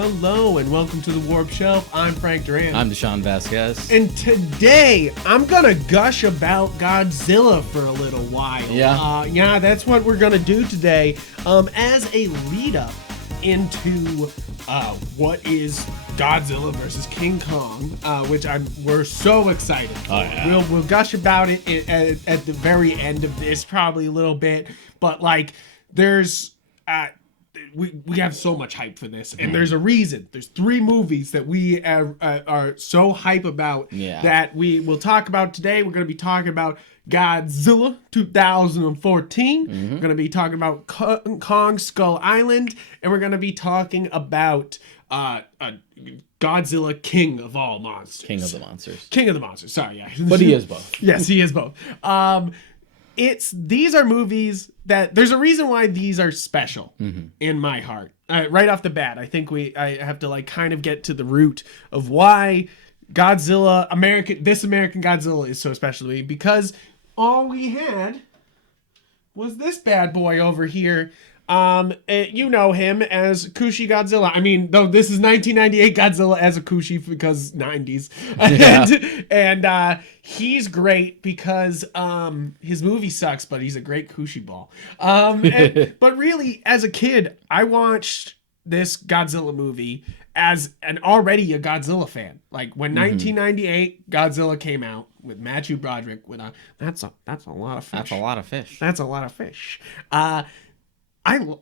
Hello and welcome to the Warp Shelf. I'm Frank Duran. I'm Deshaun Vasquez. And today I'm gonna gush about Godzilla for a little while. Yeah. That's what we're gonna do today. As a lead up into what is Godzilla versus King Kong, which we're so excited for. Oh, yeah. We'll gush about it at the very end of this, probably a little bit, but like there's we have so much hype for this, and there's a reason. There's 3 movies that we are so hype about that we will talk about today. We're going to be talking about Godzilla 2014. We're going to be talking about Kong Skull Island, and we're going to be talking about Godzilla, King of all monsters. King of the monsters. King of the monsters. Sorry, yeah. But he is both. Yes, he is both. These are movies that there's a reason why these are special in my heart. Right off the bat, I think I have to like kind of get to the root of why Godzilla, this American Godzilla is so special to me, because all we had was this bad boy over here. You know him as Kushi Godzilla. I mean, though this is 1998 Godzilla as a Kushi because 90s. And he's great because his movie sucks, but he's a great Kushi ball. But really, as a kid, I watched this Godzilla movie as already a Godzilla fan. Like when 1998 Godzilla came out with Matthew Broderick, that's a lot of fish. That's a lot of fish. That's a lot of fish.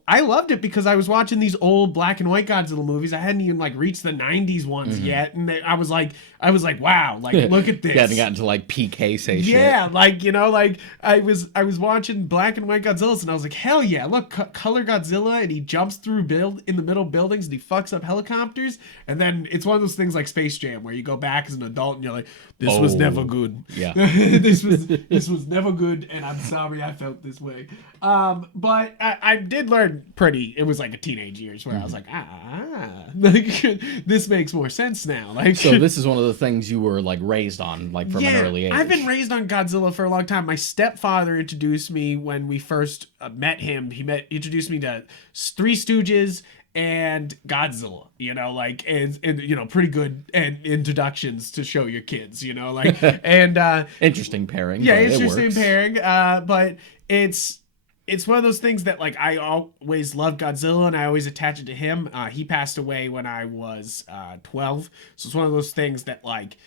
I loved it because I was watching these old black and white Godzilla movies. I hadn't even like reached the 90s ones yet, and I was like, wow, like look at this. You hadn't gotten to like PK say shit. Yeah, like like I was watching black and white Godzillas, and I was like, hell yeah, look, color Godzilla, and he jumps through in the middle of buildings, and he fucks up helicopters, and then it's one of those things like Space Jam where you go back as an adult and you're like, this was never good. Yeah, this was never good, and I'm sorry I felt this way. But I did learn it was like a teenage years where I was like, like this makes more sense now. Like, so this is one of the things you were like raised on, like from an early age. I've been raised on Godzilla for a long time. My stepfather introduced me when we first met him. He introduced me to Three Stooges and Godzilla, and pretty good introductions to show your kids, and interesting pairing. Yeah, interesting pairing. But it's one of those things that like I always loved Godzilla, and I always attach it to him. He passed away when I was 12, so it's one of those things that like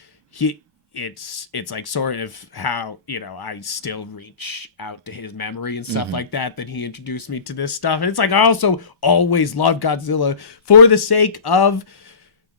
it's like sort of how I still reach out to his memory and stuff like that he introduced me to this stuff. And it's like I also always loved Godzilla for the sake of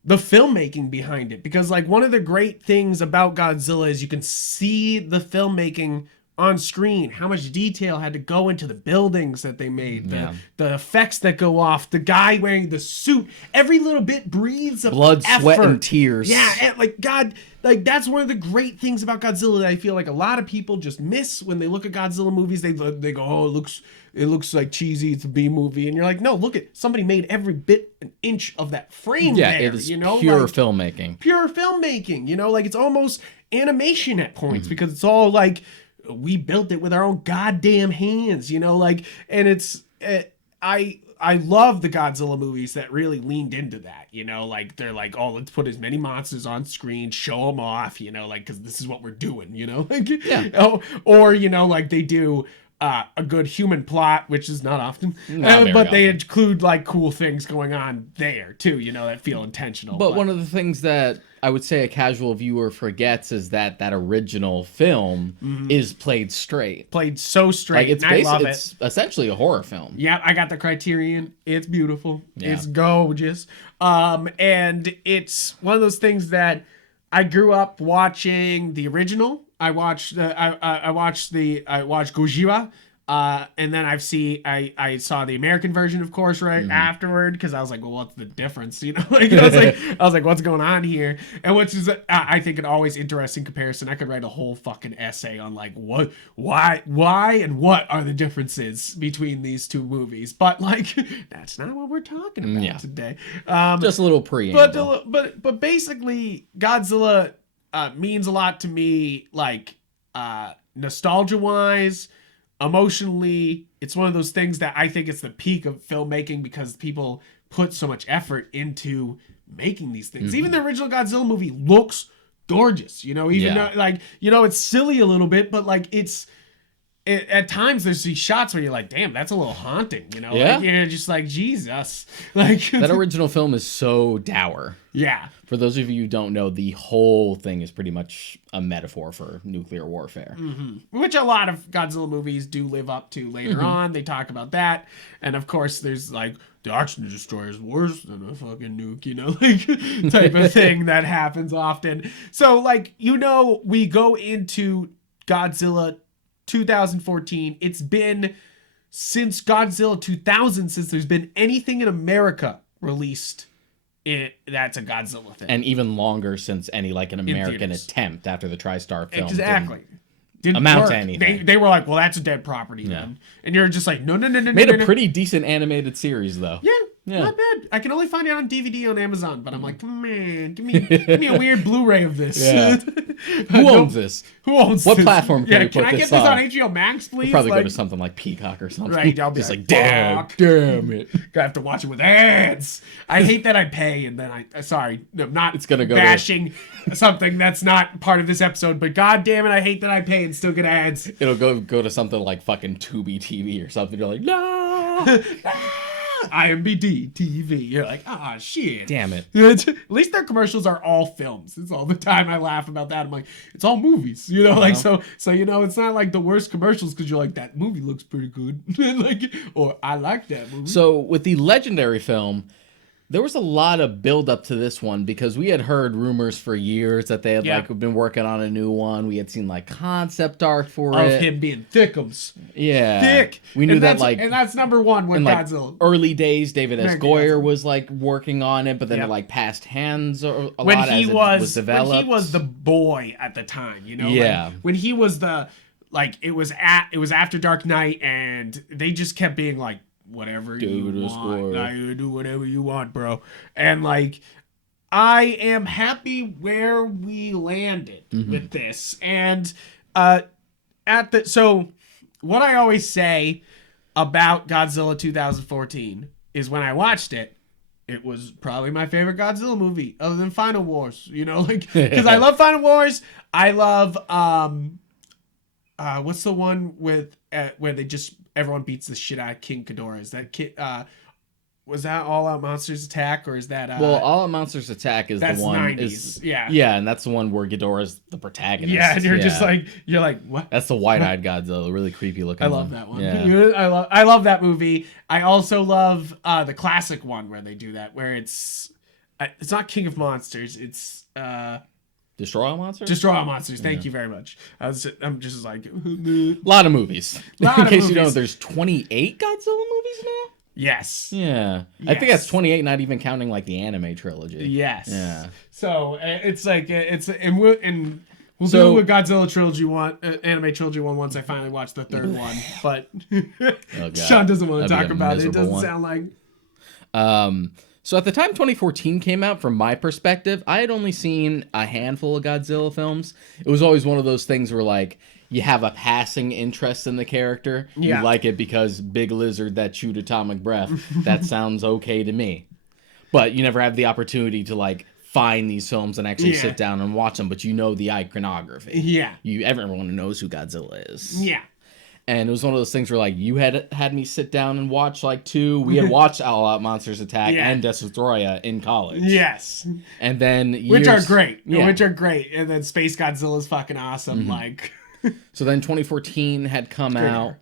the filmmaking behind it, because like one of the great things about Godzilla is you can see the filmmaking on screen, how much detail had to go into the buildings that they made, the effects that go off, the guy wearing the suit, every little bit breathes of blood, effort. Sweat, and tears. Yeah, and like God, like that's one of the great things about Godzilla that I feel like a lot of people just miss when they look at Godzilla movies. They go, oh, it looks like cheesy, it's a B movie, and you're like, no, look at somebody made every bit an inch of that frame. Yeah, there, it is pure like, filmmaking. Pure filmmaking. Like it's almost animation at points because it's all like, we built it with our own goddamn hands, and it's I love the Godzilla movies that really leaned into that, like they're like, oh, let's put as many monsters on screen, show them off, like because this is what we're doing, or like they do a good human plot, which is not often, but they include like cool things going on there too, that feel intentional. But one of the things that I would say a casual viewer forgets is that original film is played straight. Played so straight. Like it's essentially a horror film. Yeah, I got the Criterion. It's beautiful. Yeah. It's gorgeous. And it's one of those things that I grew up watching the original. I watched Godzilla. And then I saw the American version, of course, afterward, because I was like, well, what's the difference? Like I was like, what's going on here? And which is, I think, an always interesting comparison. I could write a whole fucking essay on like why, and what are the differences between these two movies. But like, that's not what we're talking about today. Just a little preamble. But basically, Godzilla means a lot to me, like nostalgia-wise. Emotionally, it's one of those things that I think it's the peak of filmmaking because people put so much effort into making these things. Even the original Godzilla movie looks gorgeous, you know, even though, like, you know, it's silly a little bit, but like at times there's these shots where you're like, damn, that's a little haunting, you know? Yeah. Like, you're just like, Jesus. Like That original film is so dour. Yeah. For those of you who don't know, the whole thing is pretty much a metaphor for nuclear warfare. Which a lot of Godzilla movies do live up to later on. They talk about that. And of course, there's like, the oxygen destroyer is worse than a fucking nuke, you know, like type of thing that happens often. So, like, you know, we go into Godzilla 2014. It's been since Godzilla 2000 since there's been anything in America released. That's a Godzilla thing. And even longer since any, like, an American theaters. attempt after the TriStar film. Exactly. Didn't amount to anything. They were like, well, that's a dead property then. And you're just like, no. Made a pretty decent animated series, though. Yeah, not bad. I can only find it on DVD on Amazon, but I'm like, man, give me a weird Blu-ray of this. Yeah. Who owns this? Who owns what this? platform can we put can I get this this on on? HBO Max, please? We'll probably like, go to something like Peacock or something. Right, I'll be just like, like, damn it. Gonna have to watch it with ads. I hate that I pay and then I'm not It's gonna go bashing something that's not part of this episode, but god damn it, I hate that I pay and still get ads. It'll go to something like fucking Tubi TV or something. You're like, no. IMBD TV. You're like, ah, shit. Damn it. At least their commercials are all films. It's all the time I laugh about that. I'm like, it's all movies, you know, like so you know, it's not like the worst commercials because you're like, that movie looks pretty good, like, or I like that movie. So with the legendary film, there was a lot of build up to this one because we had heard rumors for years that they had like been working on a new one. We had seen like concept art for it. Of him being thickums. Yeah. Thick. We knew that and that's number one with Godzilla. Like early days, David S. Goyer was like working on it, but then it like passed hands a lot as it was developed. When he was the boy at the time, you know? Yeah. Like, when he was it was after Dark Knight and they just kept being like, whatever you want. Now you do whatever you want, bro. And like, I am happy where we landed with this. And so what I always say about Godzilla 2014 is when I watched it, it was probably my favorite Godzilla movie other than Final Wars, you know, like, because I love Final Wars. I love what's the one with where they just everyone beats the shit out of King Ghidorah? Is that was that All Out Monsters Attack or is that well, All Out Monsters Attack is the one 90s. Yeah, and that's the one where Ghidorah's the protagonist. Yeah, and just like what? That's the wide-eyed Godzilla, really creepy looking. I love that one. Yeah. I love that movie. I also love the classic one where they do that, where it's not King of Monsters, it's Destroy All Monsters? Destroy All Monsters. Thank you very much. I'm just like... A lot of movies. In case you don't know, there's 28 Godzilla movies now? Yes. Yeah. Yes. I think that's 28, not even counting like the anime trilogy. Yes. Yeah. So it's like, we'll do a Godzilla trilogy one, anime trilogy one once I finally watch the third one. But Sean doesn't want to talk about it. It doesn't sound like... So at the time 2014 came out, from my perspective, I had only seen a handful of Godzilla films. It was always one of those things where, like, you have a passing interest in the character. Yeah. You like it because big lizard that shoot atomic breath. That sounds okay to me. But you never have the opportunity to, like, find these films and actually sit down and watch them. But you know the iconography. Yeah. Everyone knows who Godzilla is. Yeah. And it was one of those things where, like, you had me sit down and watch, like, two. We had watched All Out Monsters Attack and Destroya in college. Yes. And then Which are great. Yeah. Which are great. And then Space Godzilla's fucking awesome. Like... So then 2014 had come out.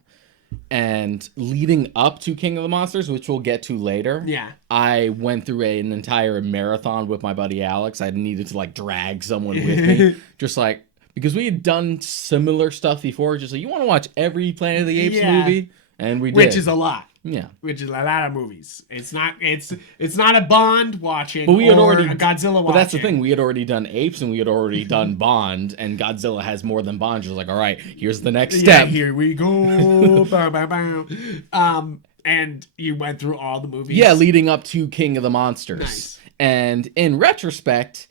And leading up to King of the Monsters, which we'll get to later, I went through an entire marathon with my buddy Alex. I needed to, like, drag someone with me. Just, like... Because we had done similar stuff before, just like, you want to watch every Planet of the Apes movie? And we did. Which is a lot. Yeah. Which is a lot of movies. It's not a Bond watching but we had or already, a Godzilla watching. But that's the thing. We had already done Apes and we had already done Bond, and Godzilla has more than Bond. Just like, all right, here's the next step. Here we go. Bow, bow, bow. And you went through all the movies. Yeah, leading up to King of the Monsters. Nice. And in retrospect,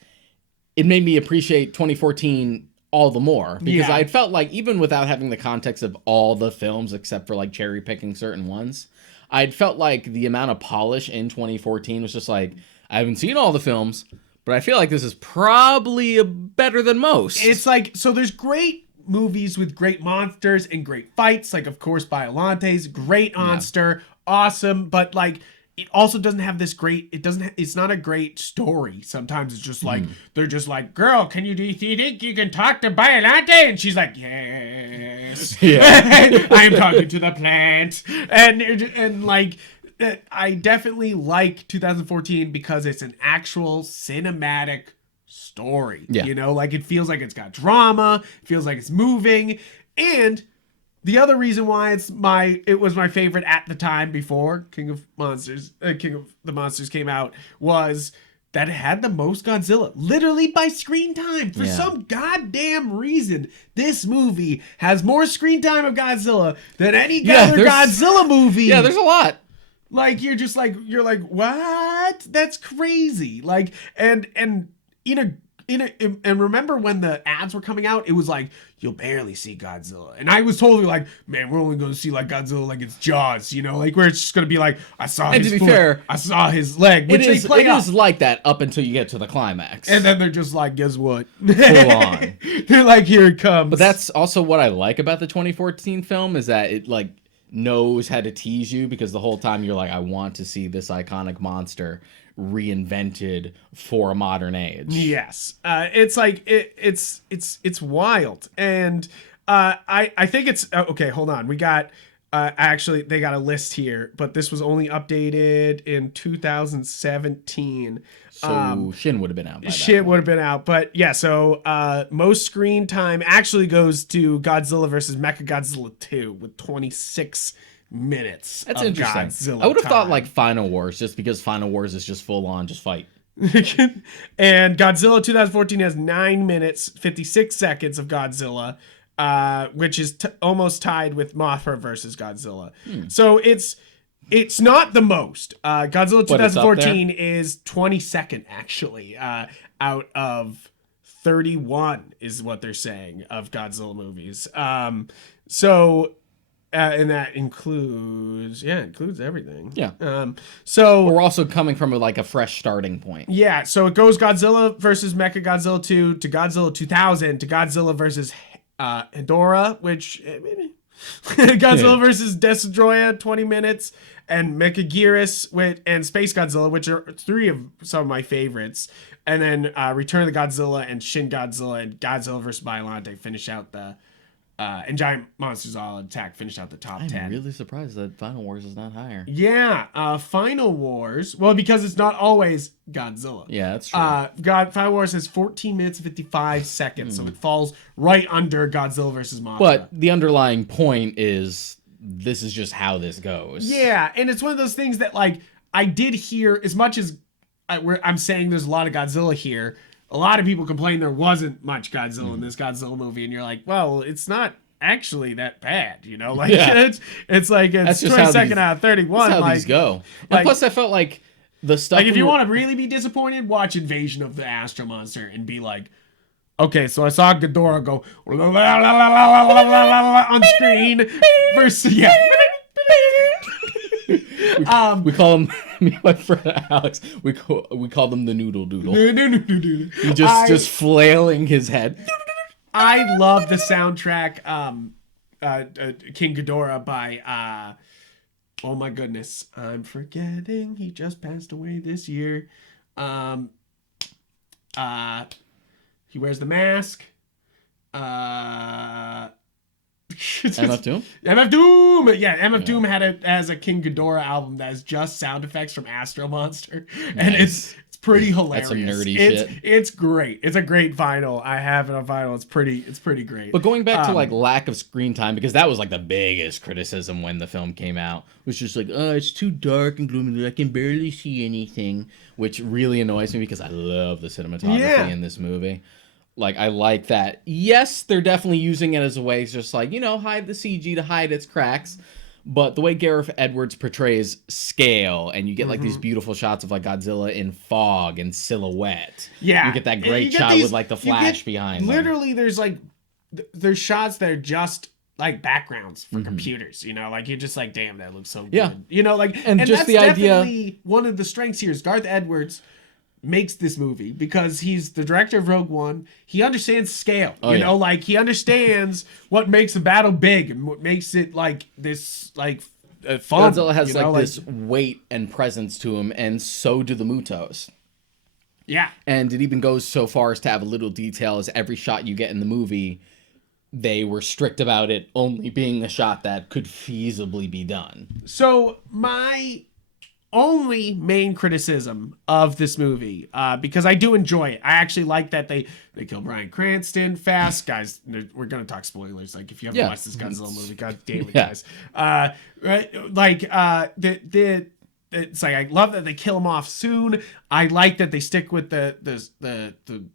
it made me appreciate 2014 all the more, because I felt like, even without having the context of all the films except for like cherry picking certain ones, I'd felt like the amount of polish in 2014 was just like, I haven't seen all the films, but I feel like this is probably better than most. It's like, so there's great movies with great monsters and great fights, like of course Biolante's great monster, awesome, but like it also doesn't have this great, it's not a great story. Sometimes it's just like, they're just like, girl, do you think you can talk to Biolante? And she's like, yes. I'm talking to the plant. And like, I definitely like 2014 because it's an actual cinematic story. Yeah. You know, like it feels like it's got drama, it feels like it's moving. And the other reason why it was my favorite at the time before King of the Monsters came out was that it had the most Godzilla, literally by screen time. For some goddamn reason, this movie has more screen time of Godzilla than any other Godzilla movie. Yeah, there's a lot. Like you're like, what? That's crazy. Like, and remember when the ads were coming out, it was like, you'll barely see Godzilla. And I was totally like, man, we're only going to see like Godzilla like it's Jaws, you know, like where it's just going to be like, I saw his foot, fair, I saw his leg. Which it is like that up until you get to the climax. And then they're just like, guess what? Full on. They're like, here it comes. But that's also what I like about the 2014 film is that it like knows how to tease you, because the whole time you're like, I want to see this iconic monster reinvented for a modern age. Yes. It's like it's wild. And I think it's okay, hold on. We got actually they got a list here, but this was only updated in 2017. So Shin would have been out by Shit would have been out. But yeah, so most screen time actually goes to Godzilla versus Mechagodzilla 2 with 26 minutes. That's of interesting. Godzilla I would have time. thought like Final Wars, just because Final Wars is just full on, just fight. And Godzilla 2014 has 9 minutes, 56 seconds of Godzilla, which is almost tied with Mothra versus Godzilla. So it's not the most. Godzilla 2014 is 22nd, actually, out of 31 is what they're saying of Godzilla movies. And that includes everything. Yeah. So we're also coming from a fresh starting point. Yeah. So it goes Godzilla versus Mechagodzilla 2 to Godzilla 2000 to Godzilla versus Hedorah, which Godzilla versus Destoroyah 20 minutes, and Mechagodzilla and Space Godzilla, which are 3 of some of my favorites, and then Return of the Godzilla and Shin Godzilla and Godzilla versus Biollante finish out the. And Giant Monsters All Attack finished out the top 10. I'm really surprised that Final Wars is not higher. Yeah, Final Wars. Well, because it's not always Godzilla. Yeah, that's true. Final Wars has 14 minutes and 55 seconds, so it falls right under Godzilla versus Mothra. But the underlying point is this is just how this goes. Yeah, and it's one of those things that like I did hear, as much as I'm saying there's a lot of Godzilla here. A lot of people complain there wasn't much Godzilla in this Godzilla movie, and you're like, well, it's not actually that bad, you know? Like it's like it's 22nd out of 31. That's how like, these go. And like, plus, I felt like the stuff. Like if you want to really be disappointed, watch Invasion of the Astro Monster and be like, okay, so I saw Ghidorah go on screen versus we call him, me and my friend Alex, we call them the Noodle Doodle. He just flailing his head. I love the soundtrack, King Ghidorah by, oh my goodness, I'm forgetting, he just passed away this year. He wears the mask. MF Doom? MF Doom! Yeah, MF Doom has a King Ghidorah album that is just sound effects from Astro Monster. And it's pretty hilarious. That's some nerdy shit. It's great. It's a great vinyl. I have it on vinyl. It's pretty great. But going back to lack of screen time, because that was the biggest criticism when the film came out, was just it's too dark and gloomy. I can barely see anything, which really annoys me because I love the cinematography in this movie. I like that. Yes, they're definitely using it as a way to just hide the CG to hide its cracks. But the way Gareth Edwards portrays scale, and you get these beautiful shots of Godzilla in fog and silhouette. Yeah. You get that great shot with the flash behind them. Literally, there's shots that are just like backgrounds for computers, you know, like you're just like, damn, that looks so good. Yeah. You know, like, And just that's the idea- definitely one of the strengths here is Garth Edwards makes this movie because he's the director of Rogue One. He understands scale, you know, like he understands what makes a battle big and what makes it like this, like, fun. Godzilla has you know, like this weight and presence to him, and so do the Mutos. Yeah. And it even goes so far as to have a little detail as every shot you get in the movie, they were strict about it only being a shot that could feasibly be done. So my only main criticism of this movie, because I do enjoy it. I actually like that they kill Bryan Cranston fast. Guys, we're going to talk spoilers. Like, if you haven't watched this Godzilla movie, god damn it, guys. Right, like, it's like, I love that they kill him off soon. I like that they stick with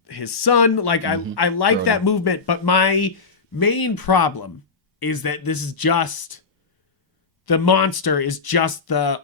his son. Like, I like that movement, but my main problem is that this is just, the monster is just the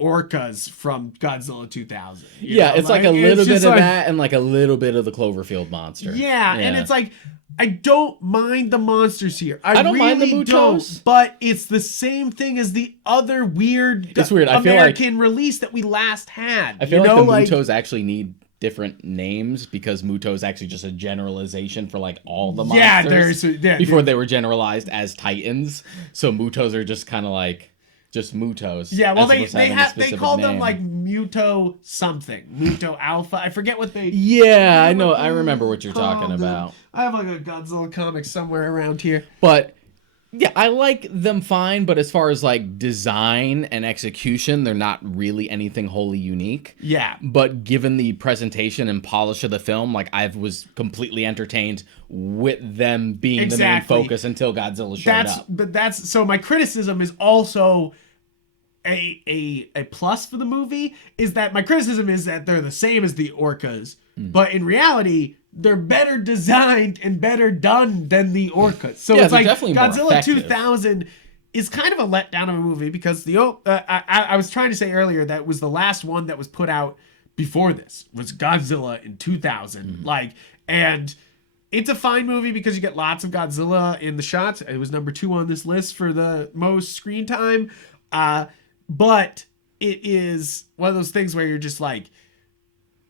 orcas from Godzilla 2000. Yeah, it's like a little bit of that and like a little bit of the Cloverfield monster. Yeah, and it's like, I don't mind the monsters here. I don't really mind the Mutos, but it's the same thing as the other weird, it's weird. I American release that we last had. I feel like the Mutos actually need different names because Muto is actually just a generalization for like all the monsters. Before they were generalized as Titans, so Mutos are just kind of like just Mutos. Yeah, well, they call them like Muto something, Muto Alpha. I forget what they. Yeah, I know. I remember what you're talking about. I have like a Godzilla comic somewhere around here. But yeah, I like them fine. But as far as like design and execution, they're not really anything wholly unique. Yeah. But given the presentation and polish of the film, like I was completely entertained with them being the main focus until Godzilla showed up. But so my criticism is also a plus for the movie, is that my criticism is that they're the same as the orcas, but in reality they're better designed and better done than the orcas. So it's like Godzilla 2000 is kind of a letdown of a movie because I was trying to say earlier that it was the last one that was put out before this was Godzilla in 2000. Like, and it's a fine movie because you get lots of Godzilla in the shots. It was number 2 on this list for the most screen time. But it is one of those things where you're just like,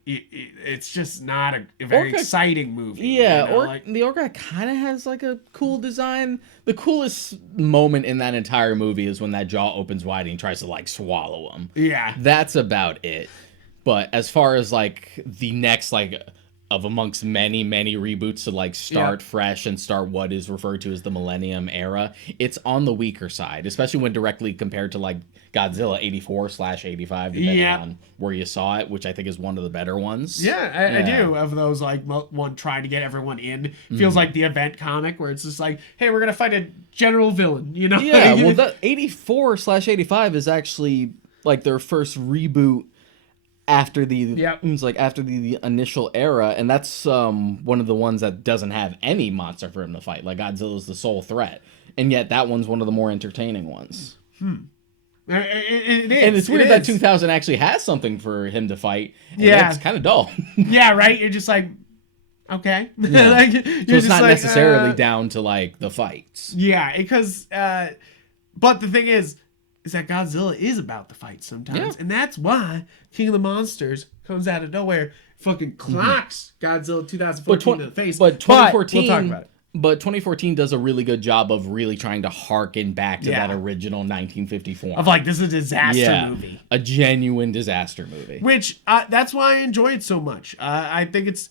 it's just not a very exciting movie. Yeah, you know? the Orca kind of has like a cool design. The coolest moment in that entire movie is when that jaw opens wide and he tries to like swallow him. Yeah. That's about it. But as far as like the next like of amongst many reboots to like start fresh and start what is referred to as the Millennium Era, it's on the weaker side, especially when directly compared to like Godzilla 84/85, depending on where you saw it, which I think is one of the better ones. Yeah, I do. Of those, like, one trying to get everyone in. Feels like the event comic where it's just like, hey, we're going to fight a general villain, you know? Yeah, well, that 84/85 is actually like their first reboot after after the initial era, and that's one of the ones that doesn't have any monster for him to fight. Like, Godzilla's the sole threat, and yet that one's one of the more entertaining ones. It is. And it's weird that 2000 actually has something for him to fight. Yeah. It's kind of dull. Yeah, right? You're just like, okay. Yeah. Like, so it's not like, necessarily down to, like, the fights. Yeah, because, but the thing is that Godzilla is about the fight sometimes. Yeah. And that's why King of the Monsters comes out of nowhere, fucking clocks Godzilla 2014 to the face. But 2014... we'll talk about it. But 2014 does a really good job of really trying to harken back to that original 1954. Of like, this is a disaster movie. A genuine disaster movie. Which, that's why I enjoy it so much. I think it's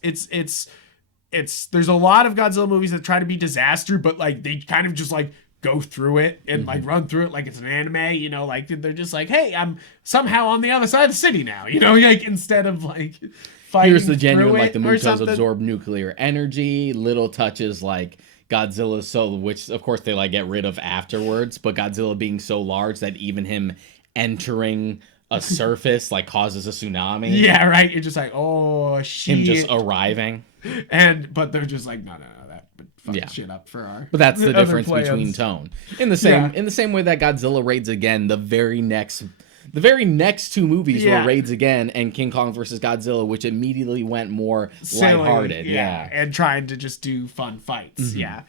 there's a lot of Godzilla movies that try to be disaster, but like, they kind of just like go through it and like run through it like it's an anime, you know, like they're just like, hey, I'm somehow on the other side of the city now, you know, like instead of like... Here's the genuine, like the Mutos absorb nuclear energy, little touches like Godzilla's soul, which of course they like get rid of afterwards, but Godzilla being so large that even him entering a surface like causes a tsunami. Yeah, right. You're just like, oh shit. Him just arriving. But they're just like, no, that would fuck shit up for our. But that's the difference between tone. In the same way that Godzilla raids again, the very next The very next two movies Yeah. were Raids Again and King Kong versus Godzilla, which immediately went more Silly, lighthearted. Yeah. and trying to just do fun fights. Mm-hmm. Yeah.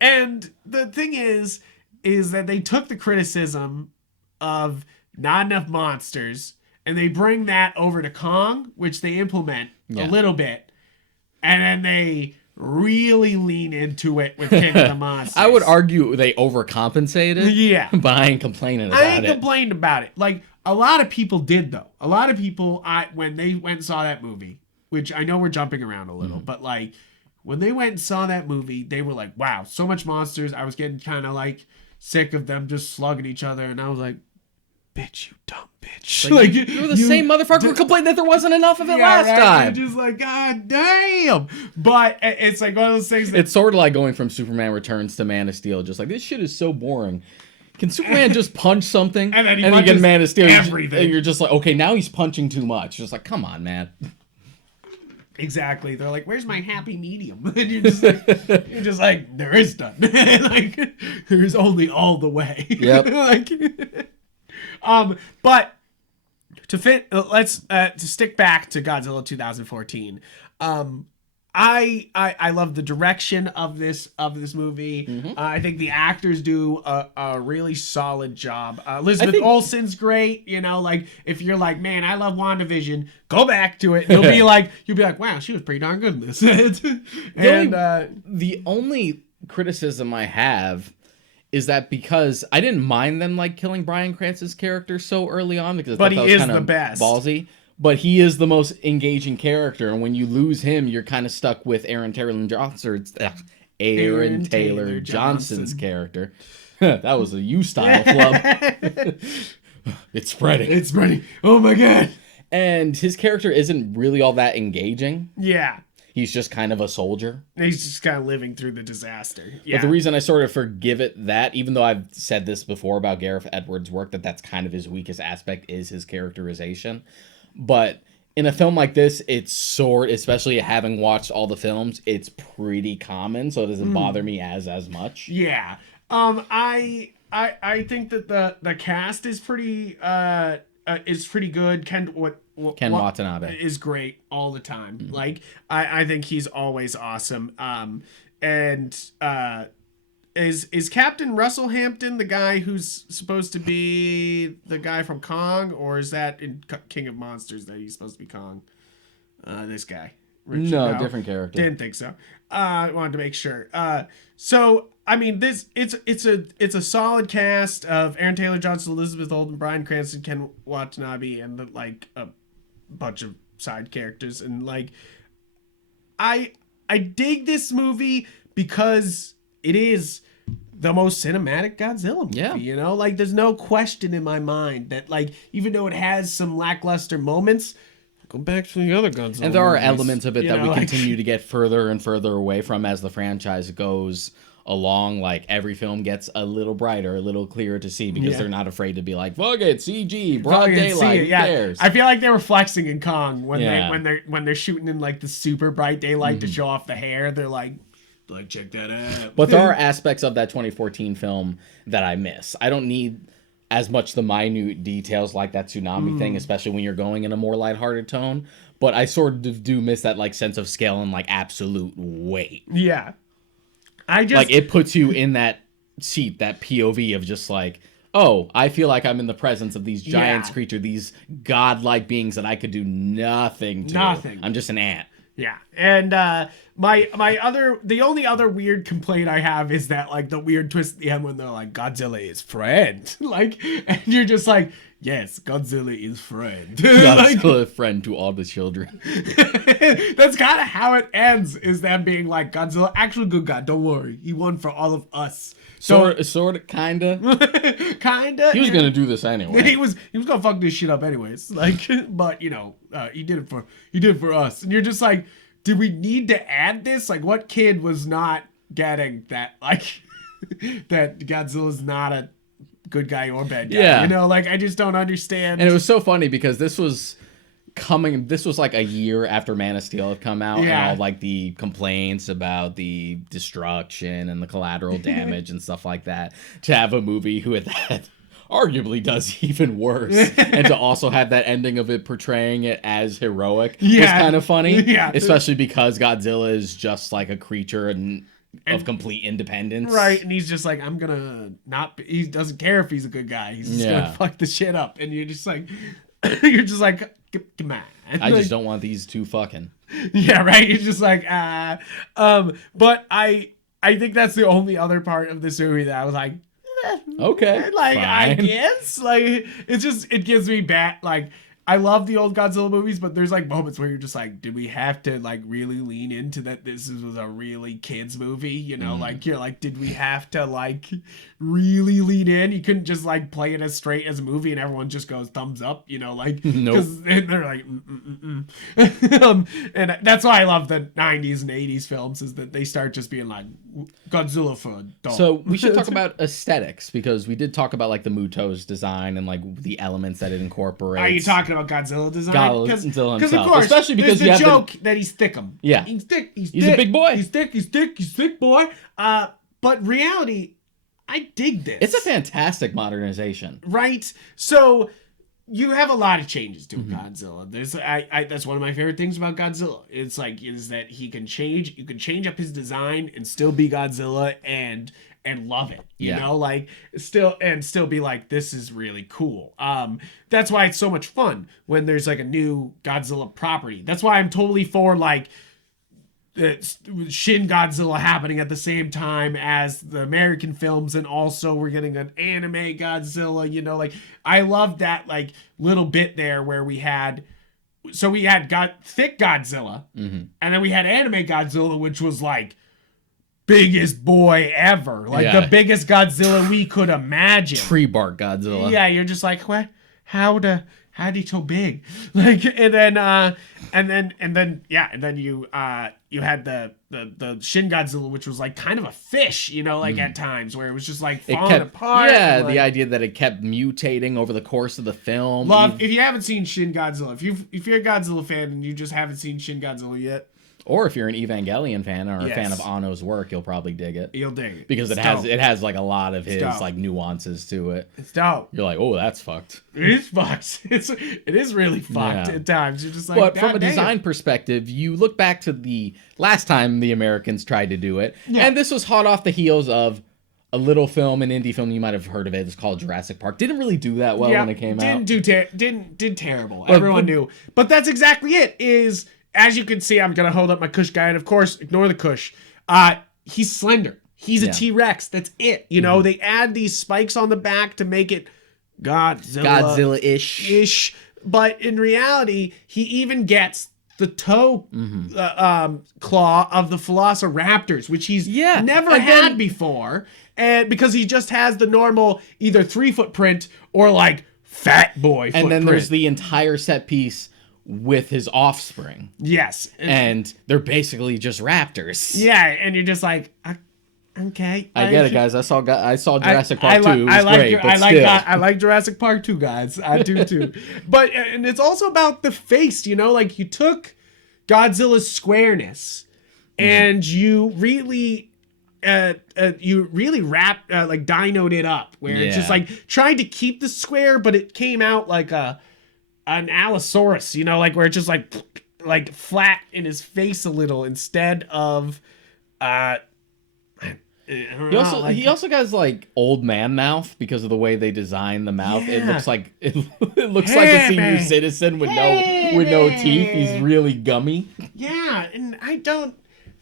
And the thing is that they took the criticism of not enough monsters and they bring that over to Kong, which they implement a little bit, and then they really lean into it with King of the Monsters. I would argue they overcompensated. Yeah. But I ain't complaining about I ain't it. complained about it. Like, a lot of people did, though. A lot of people, when they went and saw that movie, which I know we're jumping around a little, but like, when they went and saw that movie, they were like, wow, so much monsters. I was getting kind of like sick of them just slugging each other. And I was like, bitch, you dumb bitch. Like, you're the same motherfucker who complained that there wasn't enough of it last time. You're just like, God damn. But it's like one of those things that... It's sort of like going from Superman Returns to Man of Steel. Just like, this shit is so boring. Can Superman just punch something? And then he you get Man of Steel. everything. You're just like, okay, now he's punching too much. Just like, come on, man. Exactly. They're like, where's my happy medium? And you're just like, there is none. Like, there is only all the way. Yep. Like... But to stick back to Godzilla 2014. I love the direction of this movie. Mm-hmm. I think the actors do a really solid job. Elizabeth Olsen's great. You know, like if you're like, man, I love WandaVision, go back to it. You'll be like, wow, she was pretty darn good in this. The only criticism I have is that because I didn't mind them like killing Bryan Cranston's character so early on because I thought that was kind of ballsy. But he is the most engaging character, and when you lose him, you're kind of stuck with Aaron Taylor Johnson's character. That was a U-style flub. It's spreading. Oh my god. And his character isn't really all that engaging. Yeah. He's just kind of a soldier. He's just kind of living through the disaster. Yeah. But the reason I sort of forgive it that, even though I've said this before about Gareth Edwards' work, that's kind of his weakest aspect is his characterization. But in a film like this, it's especially having watched all the films, it's pretty common, so it doesn't bother me as much. Yeah. I think that the cast is pretty good. Ken Watanabe is great all the time. Mm-hmm. Like I think he's always awesome. Is Captain Russell Hampton the guy who's supposed to be the guy from Kong, or is that in King of Monsters that he's supposed to be Kong? This guy. Richard, no, different character. Didn't think so. I wanted to make sure. So I mean, it's a solid cast of Aaron Taylor Johnson, Elizabeth Olsen, Bryan Cranston, Ken Watanabe, and a bunch of side characters. And like, I dig this movie because it is the most cinematic Godzilla movie. Yeah. You know, like there's no question in my mind that like even though it has some lackluster moments, go back to the other Godzilla. And there are movies, elements of it that we continue to get further and further away from as the franchise goes along. Like every film gets a little brighter, a little clearer to see because they're not afraid to be like, fuck it, CG, broad daylight, who cares? I feel like they were flexing in Kong when they're shooting in like the super bright daylight to show off the hair. They're like check that out. But there are aspects of that 2014 film that I miss. I don't need as much the minute details like that tsunami thing, especially when you're going in a more lighthearted tone. But I sort of do miss that like sense of scale and like absolute weight. Yeah. Like it puts you in that seat, that POV of just like, oh, I feel like I'm in the presence of these giant creatures, these godlike beings that I could do nothing to. I'm just an ant. Yeah. And the only other weird complaint I have is that like the weird twist at the end when they're like Godzilla is friend. Like, and you're just like, yes, Godzilla is friend. Godzilla is friend to all the children. That's kind of how it ends, is them being like, Godzilla, actual good guy, don't worry. He won for all of us. Sort of, kinda. Kinda. He was gonna do this anyway. He was gonna fuck this shit up anyways. Like, but you know, he did it for us. And you're just like, did we need to add this? Like, what kid was not getting that? Like, that Godzilla's not a good guy or bad guy. Yeah. You know, like I just don't understand. And it was so funny because this was like a year after Man of Steel had come out, and all like the complaints about the destruction and the collateral damage and stuff like that, to have a movie who had that arguably does even worse. And to also have that ending of it portraying it as heroic was Yeah. kind of funny. Yeah. Especially because Godzilla is just like a creature of complete independence. Right, and he's just like, I'm gonna not be, he doesn't care if he's a good guy. He's just gonna fuck the shit up. And you're just like, come on. I just don't want these two fucking. Yeah, right. You're just like, but I think that's the only other part of this movie that I was like, Okay, like fine. I guess, like it gives me back. Like I love the old Godzilla movies, but there's like moments where you're just like, did we have to like really lean into that? This was a really kids movie, you know? Like you're like, did we have to like really lean in? You couldn't just like play it as straight as a movie and everyone just goes thumbs up, you know? Like because they're like, and that's why I love the '90s and '80s films is that they start just being like Godzilla for adults. So we should talk about aesthetics because we did talk about like the Muto's design and like the elements that it incorporates. Are you talking about Godzilla design? Godzilla himself, of course, especially because there's you the have joke that he's thickum. Yeah. He's thick. He's a big boy. He's thick boy. But reality, I dig this. It's a fantastic modernization. Right? So you have a lot of changes to Godzilla. There's that's one of my favorite things about Godzilla. It's like is that he can change. You can change up his design and still be Godzilla and love it. You know, like still be like, this is really cool. That's why it's so much fun when there's like a new Godzilla property. That's why I'm totally for like Shin Godzilla happening at the same time as the American films, and also we're getting an anime Godzilla, you know, like I love that like little bit there where we had thick Godzilla and then we had anime Godzilla, which was like biggest boy ever, like the biggest Godzilla we could imagine. Tree bark Godzilla. Yeah, you're just like, what? How'd he so big? Like, and then you had the Shin Godzilla, which was like kind of a fish, you know, like at times where it was just like falling apart. Yeah, like, the idea that it kept mutating over the course of the film. If you haven't seen Shin Godzilla, if you're a Godzilla fan and you just haven't seen Shin Godzilla yet, or if you're an Evangelion fan or a fan of Anno's work, you'll probably dig it. You'll dig it. Because it has like a lot of his like nuances to it. It's dope. You're like, oh, that's fucked. It is fucked. It is really fucked at times. You're just like, but from a design perspective, you look back to the last time the Americans tried to do it, and this was hot off the heels of a little film, an indie film, you might have heard of it. It's called Jurassic Park. Didn't really do that well when it came out. Did terrible. Everyone knew. But that's exactly it. Is as you can see, I'm gonna hold up my Kush guy, and of course, ignore the Kush. He's slender. He's a T-Rex. That's it. You know, they add these spikes on the back to make it Godzilla-ish. But in reality, he even gets the toe claw of the Velociraptors, which he's never had before. And because he just has the normal either 3 footprint or like fat boy footprint. And then there's the entire set piece with his offspring. Yes. And they're basically just raptors. Yeah, and you're just like, okay. I get it, guys. I saw Jurassic Park 2. It was great, but still. I like Jurassic Park 2, guys. I do too. But and it's also about the face, you know, like you took Godzilla's squareness and you really like dinoed it up where it's just like trying to keep the square, but it came out like an Allosaurus, you know, like where it's just like flat in his face a little instead of he also got his like old man mouth because of the way they designed the mouth. It looks like it looks like a senior citizen with no teeth. He's really gummy. Yeah, and I don't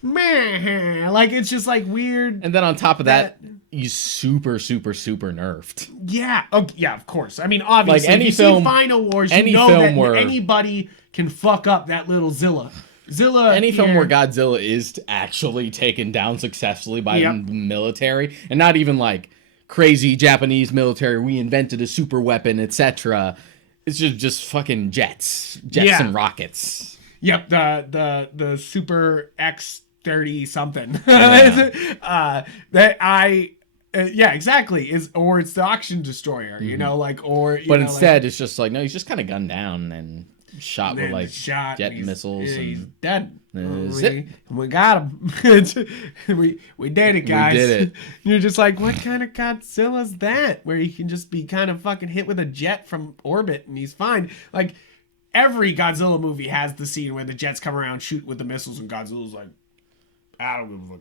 like it's just like weird. And then on top of that he's super nerfed. Yeah. Oh, yeah, of course. I mean, obviously, like any film, Final Wars, you know that anybody can fuck up that little Zilla. Any film where Godzilla is actually taken down successfully by the military, and not even like crazy Japanese military, we invented a super weapon, etc. It's just fucking jets and rockets. Yep, the Super X-30 something. Yeah, exactly. Or it's the auction destroyer, you know, like, or. But instead, it's just like, no, he's just kind of gunned down, and shot with like jet missiles. He's And dead. Zip. We got him. we did it, guys. We did it. You're just like, what kind of Godzilla's that? Where he can just be kind of fucking hit with a jet from orbit and he's fine. Like, every Godzilla movie has the scene where the jets come around, shoot with the missiles, and Godzilla's like, I don't give a fuck.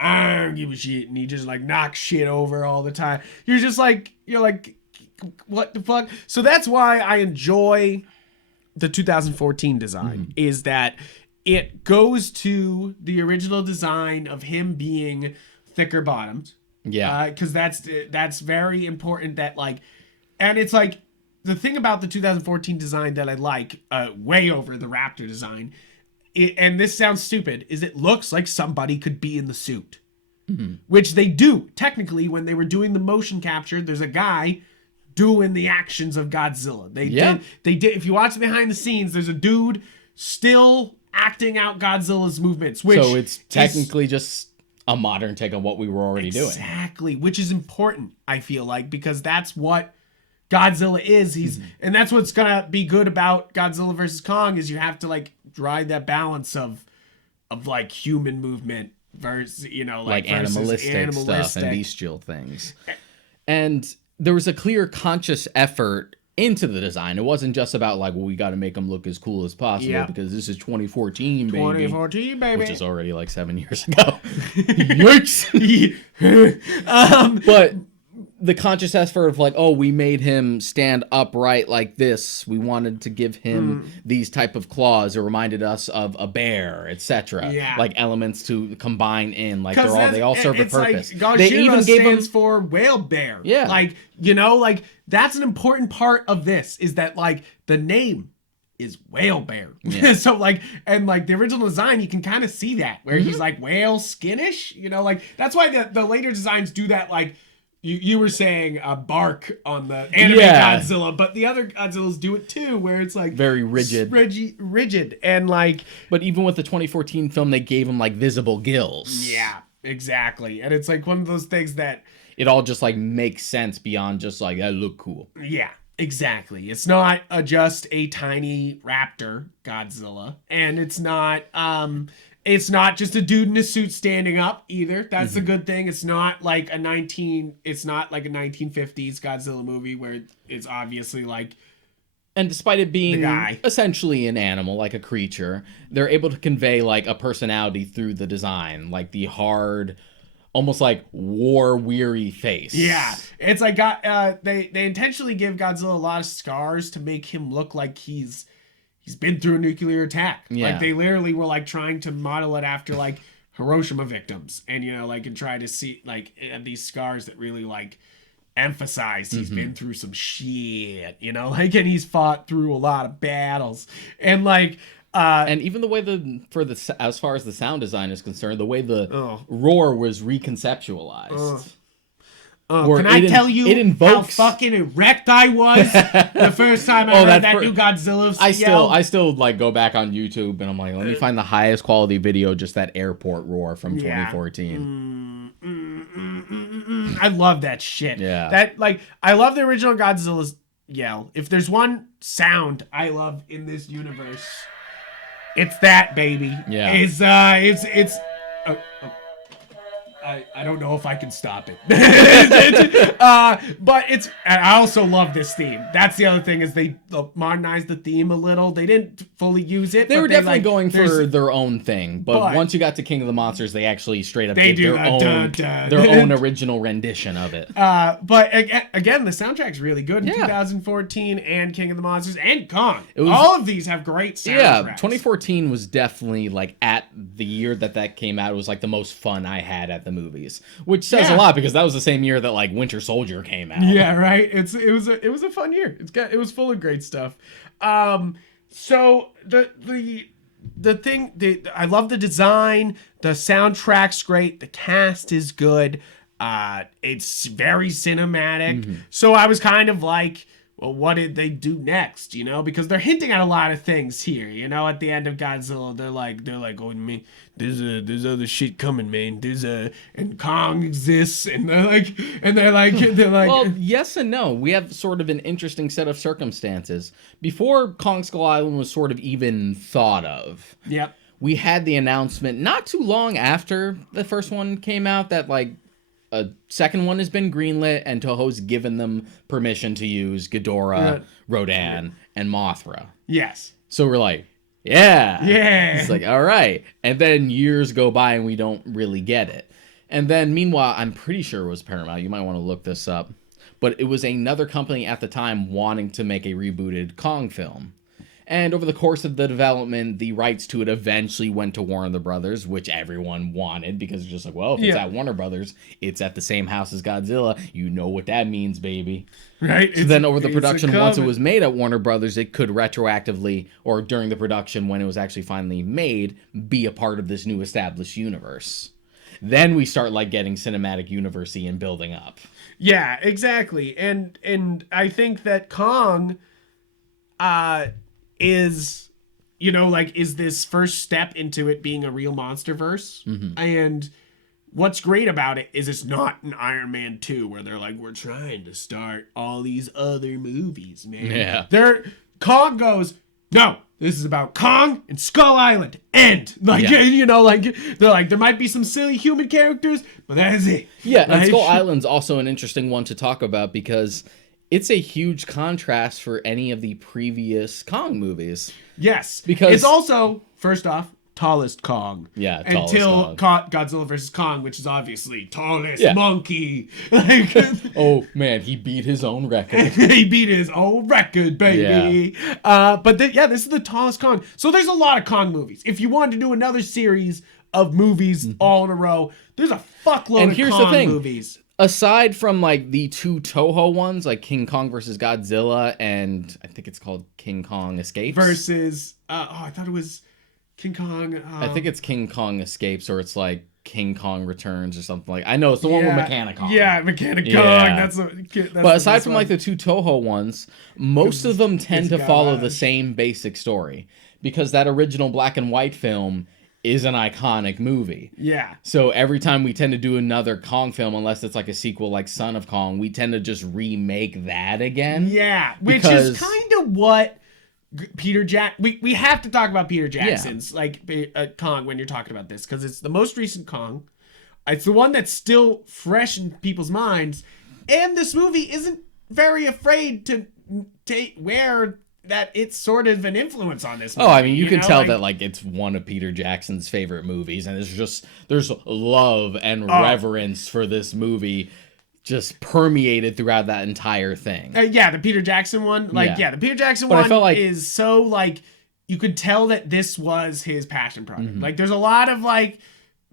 I don't give a shit. And he just like knocks shit over all the time. You're like, what the fuck? So that's why I enjoy the 2014 design, is that it goes to the original design of him being thicker bottomed. Yeah. Because that's very important that like, and it's like the thing about the 2014 design that I like way over the Raptor design, and this sounds stupid, is it looks like somebody could be in the suit. Which they do. Technically, when they were doing the motion capture, there's a guy doing the actions of Godzilla. They did. If you watch behind the scenes, there's a dude still acting out Godzilla's movements. Which so it's technically just a modern take on what we were already doing. Exactly, which is important, I feel like, because that's what Godzilla is. And that's what's gonna be good about Godzilla versus Kong, is you have to like ride that balance of like human movement versus, you know, like animalistic stuff and bestial things. And there was a clear conscious effort into the design. It wasn't just about like, well, we got to make them look as cool as possible because this is 2014, baby. 2014, baby. Which is already like 7 years ago. Yikes. But the conscious effort of like, oh, we made him stand upright like this. We wanted to give him these type of claws. It reminded us of a bear, etc. Yeah. Like elements to combine in. Like they all serve a purpose. Like, they even gave stands for whale bear. Yeah. Like, you know, like that's an important part of this, is that like the name is whale bear. Yeah. So like, and like the original design, you can kind of see that where he's like whale skinish, you know, like that's why the later designs do that. Like, You were saying bark on the anime Godzilla, but the other Godzillas do it too, where it's like very rigid. Rigid. And like, but even with the 2014 film, they gave him like visible gills. Yeah, exactly. And it's like one of those things that it all just like makes sense beyond just like, that look cool. Yeah, exactly. It's not just a tiny raptor Godzilla, and it's not just a dude in a suit standing up either. That's a good thing. It's not like a 1950s Godzilla movie where it's obviously like, and despite it being essentially an animal, like a creature, they're able to convey like a personality through the design, like the hard, almost like war-weary face. Yeah, it's like they intentionally give Godzilla a lot of scars to make him look like he's been through a nuclear attack. Yeah. Like they literally were like trying to model it after like Hiroshima victims, and you know, like, and try to see like these scars that really like emphasize he's been through some shit, you know, like, and he's fought through a lot of battles, and like and even the way as far as the sound design is concerned, the way the roar was reconceptualized. Can I tell you how fucking erect I was the first time I heard that new Godzilla yell? I still like go back on YouTube and I'm like, let me find the highest quality video, just that airport roar from 2014. I love that shit. Yeah. That, like, I love the original Godzilla's yell. If there's one sound I love in this universe, it's that, baby. Yeah. It's I don't know if I can stop it. But it's, and I also love this theme. That's the other thing, is they modernized the theme a little. They didn't fully use it. They were definitely going for their own thing. But once you got to King of the Monsters, they actually straight up did their own original rendition of it. But again, the soundtrack's really good in 2014 and King of the Monsters and Kong. All of these have great soundtracks. Yeah, 2014 was definitely like, at the year that came out, it was like the most fun I had at the movies, which says a lot, because that was the same year that like Winter Soldier came out. Yeah, right. It was a fun year. It was full of great stuff. So the thing, I love the design. The soundtrack's great. The cast is good. It's very cinematic. So I was kind of like, well, what did they do next? You know, because they're hinting at a lot of things here. You know, at the end of Godzilla, they're like, oh man, there's other shit coming, man. And Kong exists, and they're like, Well, yes and no. We have sort of an interesting set of circumstances. Before Kong Skull Island was sort of even thought of. Yep. We had the announcement not too long after the first one came out that like a second one has been greenlit and Toho's given them permission to use Ghidorah, Rodan, and Mothra. Yes. So we're like, yeah. Yeah. It's like, all right. And then years go by and we don't really get it. And then meanwhile, I'm pretty sure it was Paramount. You might want to look this up. But it was another company at the time wanting to make a rebooted Kong film. And over the course of the development, the rights to it eventually went to Warner Brothers, which everyone wanted because it's just like, well, if it's at Warner Brothers, it's at the same house as Godzilla. You know what that means, baby. Right. So then over the production, once it was made at Warner Brothers, it could retroactively, or during the production when it was actually finally made, be a part of this new established universe. Then we start like getting cinematic universe-y and building up. Yeah, exactly. And I think that Kong is, you know, like, is this first step into it being a real MonsterVerse. Mm-hmm. And what's great about it is it's not an Iron Man 2 where they're like, we're trying to start all these other movies, man. Yeah. Kong goes, no, this is about Kong and Skull Island. End. Like, you know, like, they're like, there might be some silly human characters, but that is it. Yeah, right? and Skull Island's also an interesting one to talk about because it's a huge contrast for any of the previous Kong movies. Yes. Because it's also, first off, tallest Kong. Yeah, tallest until Kong. Godzilla versus Kong, which is obviously tallest monkey. Like, oh man, he beat his own record. he beat his own record, baby. Yeah. But this is the tallest Kong. So there's a lot of Kong movies. If you wanted to do another series of movies all in a row, there's a fuckload of Kong movies. Aside from like the two Toho ones, like King Kong versus Godzilla, and I think it's called King Kong Escapes. Versus, I thought it was King Kong. I think it's King Kong Escapes, or it's like King Kong Returns or something like. I know it's the one with Mechanicon. Yeah, Mechanicon. Yeah. That's but aside from like the two Toho ones, most of them tend to follow the same basic story because that original black and white film is an iconic movie. Yeah. So every time we tend to do another Kong film, unless it's like a sequel like Son of Kong, we tend to just remake that again. Yeah, which is kind of what Peter we have to talk about Peter Jackson's Kong when you're talking about this, because it's the most recent Kong. It's the one that's still fresh in people's minds, and this movie isn't very afraid to wear that it's sort of an influence on this movie. Oh, I mean, you can tell that like it's one of Peter Jackson's favorite movies, and there's love and reverence for this movie just permeated throughout that entire thing. The Peter Jackson one, the Peter Jackson one is so like you could tell that this was his passion project. Mm-hmm. Like, there's a lot of like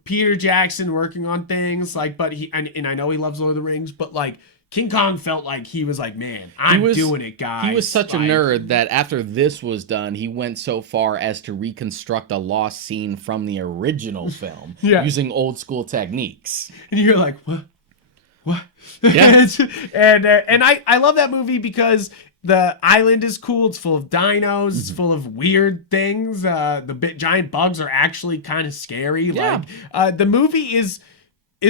Peter Jackson working on things, like, but and I know he loves Lord of the Rings, but like King Kong felt like he was like, man, I'm doing it, guys. He was such a nerd that after this was done, he went so far as to reconstruct a lost scene from the original film using old school techniques. And you're like, what? Yeah. and I love that movie because the island is cool. It's full of dinos. It's full of weird things. The giant bugs are actually kind of scary. Yeah. Like, the movie is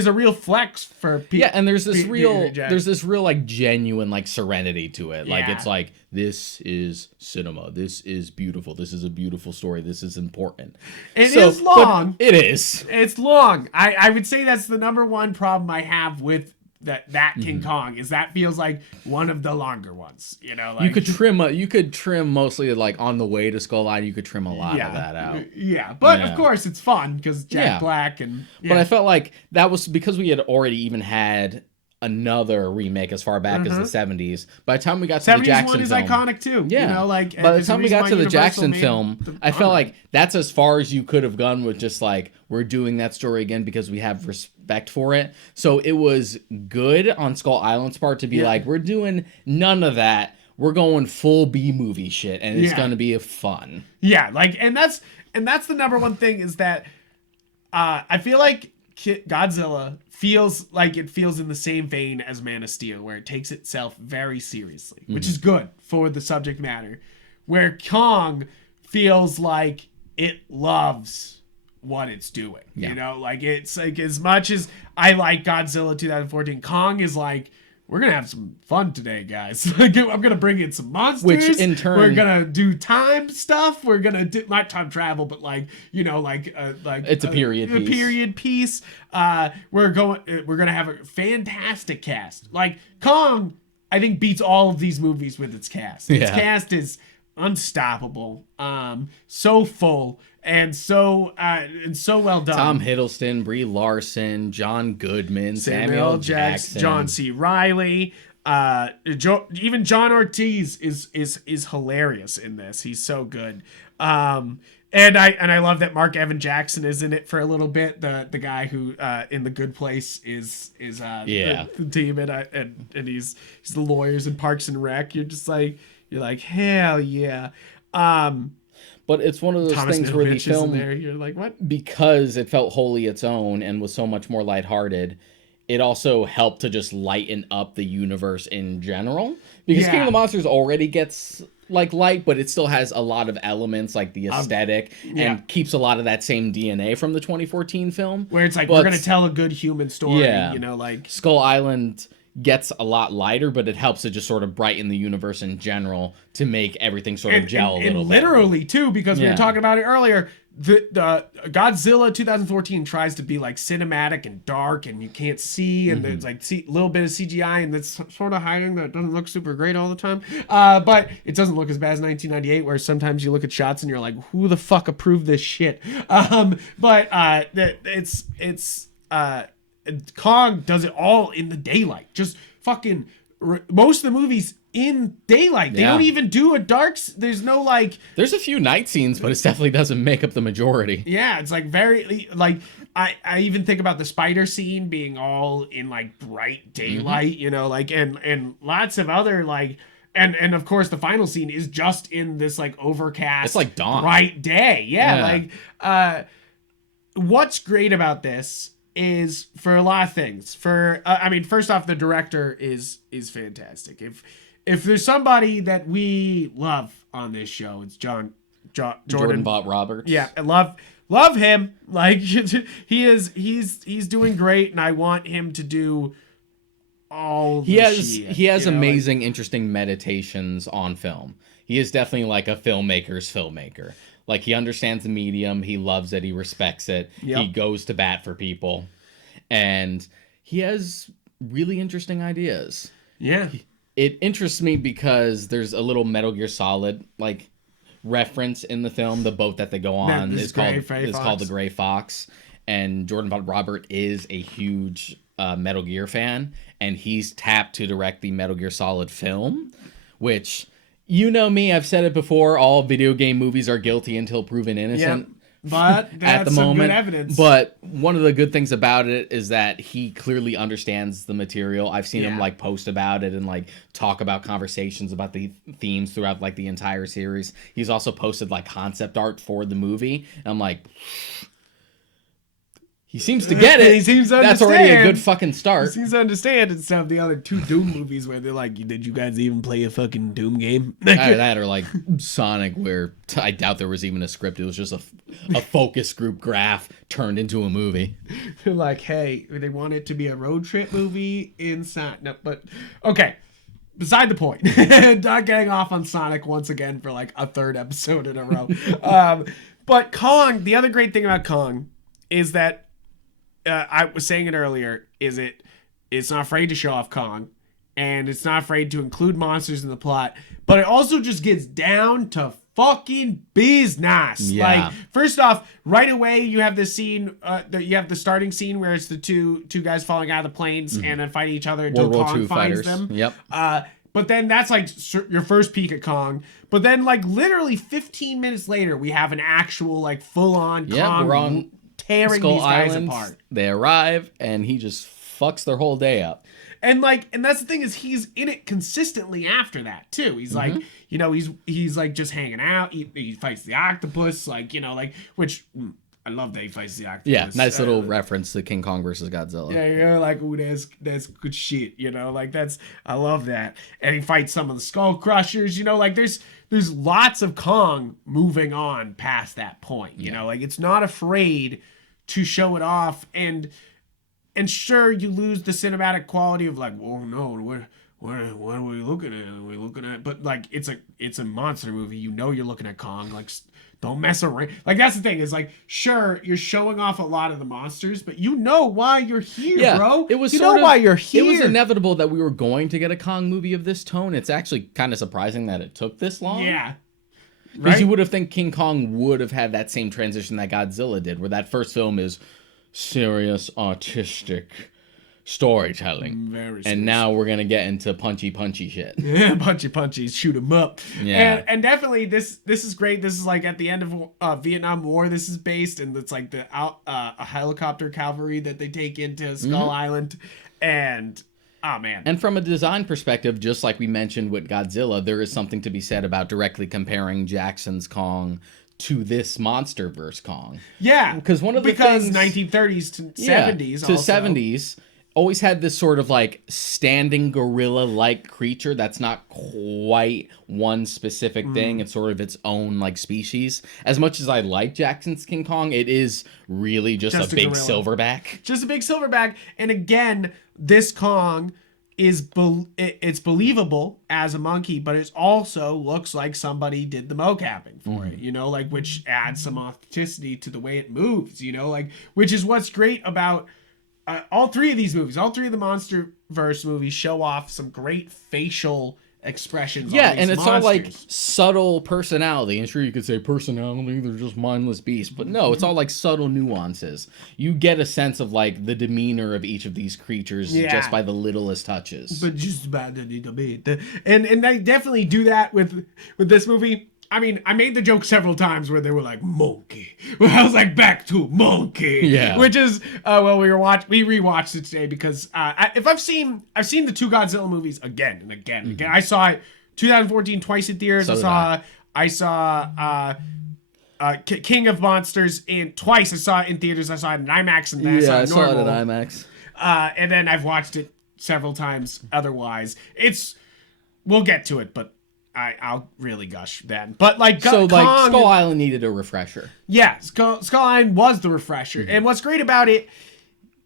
a real flex for people. Yeah, and there's this real like genuine like serenity to it. Like, it's like, this is cinema. This is beautiful. This is a beautiful story. This is important. It is long. It is. It's long. I would say that's the number one problem I have with that King Kong, is that feels like one of the longer ones. You know, like, you could trim mostly like on the way to Skull Island. You could trim a lot of that out. Yeah, but of course it's fun because Jack Black and. Yeah. But I felt like that was because we had already even had another remake as far back as the 70s. By the time we got to the Jackson one is film, iconic too. Yeah. You know, like, by the time we got to the Jackson film, I felt like that's as far as you could have gone with just like, we're doing that story again because we have respect for it. So it was good on Skull Island's part to be like, we're doing none of that. We're going full B movie shit, and it's going to be fun. Yeah, like, and that's the number one thing is that I feel like Godzilla feels like it feels in the same vein as Man of Steel, where it takes itself very seriously, which is good for the subject matter. Where Kong feels like it loves what it's doing. Yeah. You know, like it's like as much as I like Godzilla 2014, Kong is like, we're gonna have some fun today, guys. Like, I'm gonna bring in some monsters. Which in turn, we're gonna do time stuff. We're gonna do not time travel, but like it's a period piece. Period piece. We're gonna have a fantastic cast. Like Kong, I think beats all of these movies with its cast. Its cast is unstoppable. So full. And so well done. Tom Hiddleston, Brie Larson, John Goodman, Samuel Jackson, John C. Reilly, even John Ortiz is hilarious in this. He's so good. And I love that Mark Evan Jackson is in it for a little bit. The guy who in The Good Place is the team, and he's the lawyers in Parks and Rec. You're like hell yeah. But it's one of those Thomas things where the Middleditch is film, in there. You're like, what? Because it felt wholly its own and was so much more lighthearted, it also helped to just lighten up the universe in general. Because King of the Monsters already gets like light, but it still has a lot of elements like the aesthetic and keeps a lot of that same DNA from the 2014 film. Where it's like, we're going to tell a good human story, you know, like... Skull Island gets a lot lighter, but it helps to just sort of brighten the universe in general to make everything sort of gel a little bit. Literally, too, because we were talking about it earlier. The Godzilla 2014 tries to be like cinematic and dark, and you can't see, and there's like a little bit of CGI, and that's sort of hiding that doesn't look super great all the time. But it doesn't look as bad as 1998, where sometimes you look at shots and you're like, who the fuck approved this shit? Kong does it all in the daylight. Just fucking most of the movies in daylight. They don't even do a there's no like... There's a few night scenes, but it definitely doesn't make up the majority. Yeah, it's like very... Like, I even think about the spider scene being all in like bright daylight, you know, like, and lots of other like... And of course the final scene is just in this like overcast... It's like dawn. Bright day. Yeah. Like, what's great about this is for a lot of things. First off, the director is fantastic. If there's somebody that we love on this show, it's Jordan Bot Roberts. Yeah, I love him. Like he's doing great, and I want him to do all. He has amazing, interesting meditations on film. He is definitely like a filmmaker's filmmaker. Like, he understands the medium, he loves it, he respects it, he goes to bat for people, and he has really interesting ideas. Yeah. It interests me because there's a little Metal Gear Solid, like, reference in the film. The boat that they go on is called the Gray Fox, and Jordan Vogt Robert is a huge Metal Gear fan, and he's tapped to direct the Metal Gear Solid film, which... You know me, I've said it before, all video game movies are guilty until proven innocent. Yep. But that's at the moment. Good evidence. But one of the good things about it is that he clearly understands the material. I've seen him like post about it and like talk about conversations about the themes throughout like the entire series. He's also posted like concept art for the movie. And I'm like... He seems to get it. He seems to understand. That's already a good fucking start. He seems to understand instead of the other two Doom movies where they're like, did you guys even play a fucking Doom game? That or like Sonic, where I doubt there was even a script. It was just a focus group graph turned into a movie. They're like, hey, they want it to be a road trip movie inside. No, but okay. Beside the point. Not getting off on Sonic once again for like a third episode in a row. But Kong, the other great thing about Kong is that I was saying it earlier, it's not afraid to show off Kong, and it's not afraid to include monsters in the plot, but it also just gets down to fucking business. Yeah. Like, first off, right away you have this scene, you have the starting scene where it's the two guys falling out of the planes and then fighting each other until Kong finds them. Yep. But then that's like your first peek at Kong. But then like literally 15 minutes later, we have an actual like full-on Kong. We're on tearing Skull these guys Island, apart. They arrive, and he just fucks their whole day up. And that's the thing is he's in it consistently after that too. He's like, you know, he's like just hanging out. He fights the octopus, like, you know, like, which I love that he fights the octopus. Yeah, nice little reference to King Kong versus Godzilla. Yeah, you're like, ooh, that's good shit, like I love that. And he fights some of the skull crushers, like there's lots of Kong moving on past that point, like it's not afraid to show it off, and sure, you lose the cinematic quality of like, oh no, what are we looking at? Are we looking at? But like, it's a monster movie. You're looking at Kong. Like, don't mess around. Like, that's the thing. Is like, sure, you're showing off a lot of the monsters, but you know why you're here, bro. It was why you're here. It was inevitable that we were going to get a Kong movie of this tone. It's actually kind of surprising that it took this long. Yeah. Because you would have think King Kong would have had that same transition that Godzilla did, where that first film is serious, artistic storytelling. Very serious. And now we're gonna get into punchy shit. Yeah, punchy, shoot 'em up. Yeah. And definitely this is great. This is like at the end of Vietnam War. This is based, and it's like a helicopter cavalry that they take into Skull Island, and oh man. And from a design perspective, just like we mentioned with Godzilla, there is something to be said about directly comparing Jackson's Kong to this MonsterVerse Kong. Yeah, because one of the things 1930s to 70s to 70s always had this sort of like standing gorilla-like creature that's not quite one specific thing. It's sort of its own like species. As much as I like Jackson's King Kong, it is really just a big gorilla. Silverback. Just a big silverback. And again, this Kong is it's believable as a monkey, but it also looks like somebody did the mocapping for it, like, which adds some authenticity to the way it moves, like, which is what's great about all three of these movies. All three of the MonsterVerse movies show off some great facial expressions. Yeah, on these and it's monsters. all like subtle personality. And sure, you could say personality, they're just mindless beasts. But no, it's all like subtle nuances. You get a sense of like the demeanor of each of these creatures just by the littlest touches. But just about a little bit. And they definitely do that with this movie. I mean, I made the joke several times where they were like, monkey. Well, I was like, back to monkey. Yeah. Which is, we rewatched it today because I've seen the two Godzilla movies again and again and again. I saw it 2014 twice in theaters. I saw King of Monsters twice. I saw it in theaters. I saw it in IMAX and then I saw it at IMAX. And then I've watched it several times otherwise. We'll get to it, but I'll really gush then. But like, Skull Island needed a refresher. Yeah, Skull Island was the refresher. And what's great about it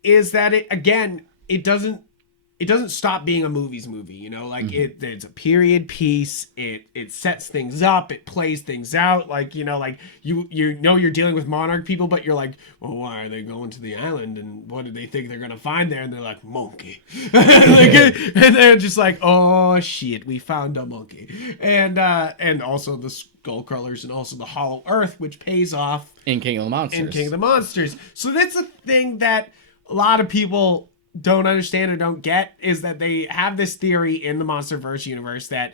is that it doesn't stop being a movie, like it's a period piece. It sets things up, it plays things out, like, like you're dealing with monarch people, but you're like, well, why are they going to the island and what do they think they're gonna find there? And they're like, monkey. And they're just like, oh shit, we found a monkey. And also the skull crawlers and also the hollow earth, which pays off in King of the Monsters. So that's a thing that a lot of people don't understand or don't get, is that they have this theory in the MonsterVerse universe that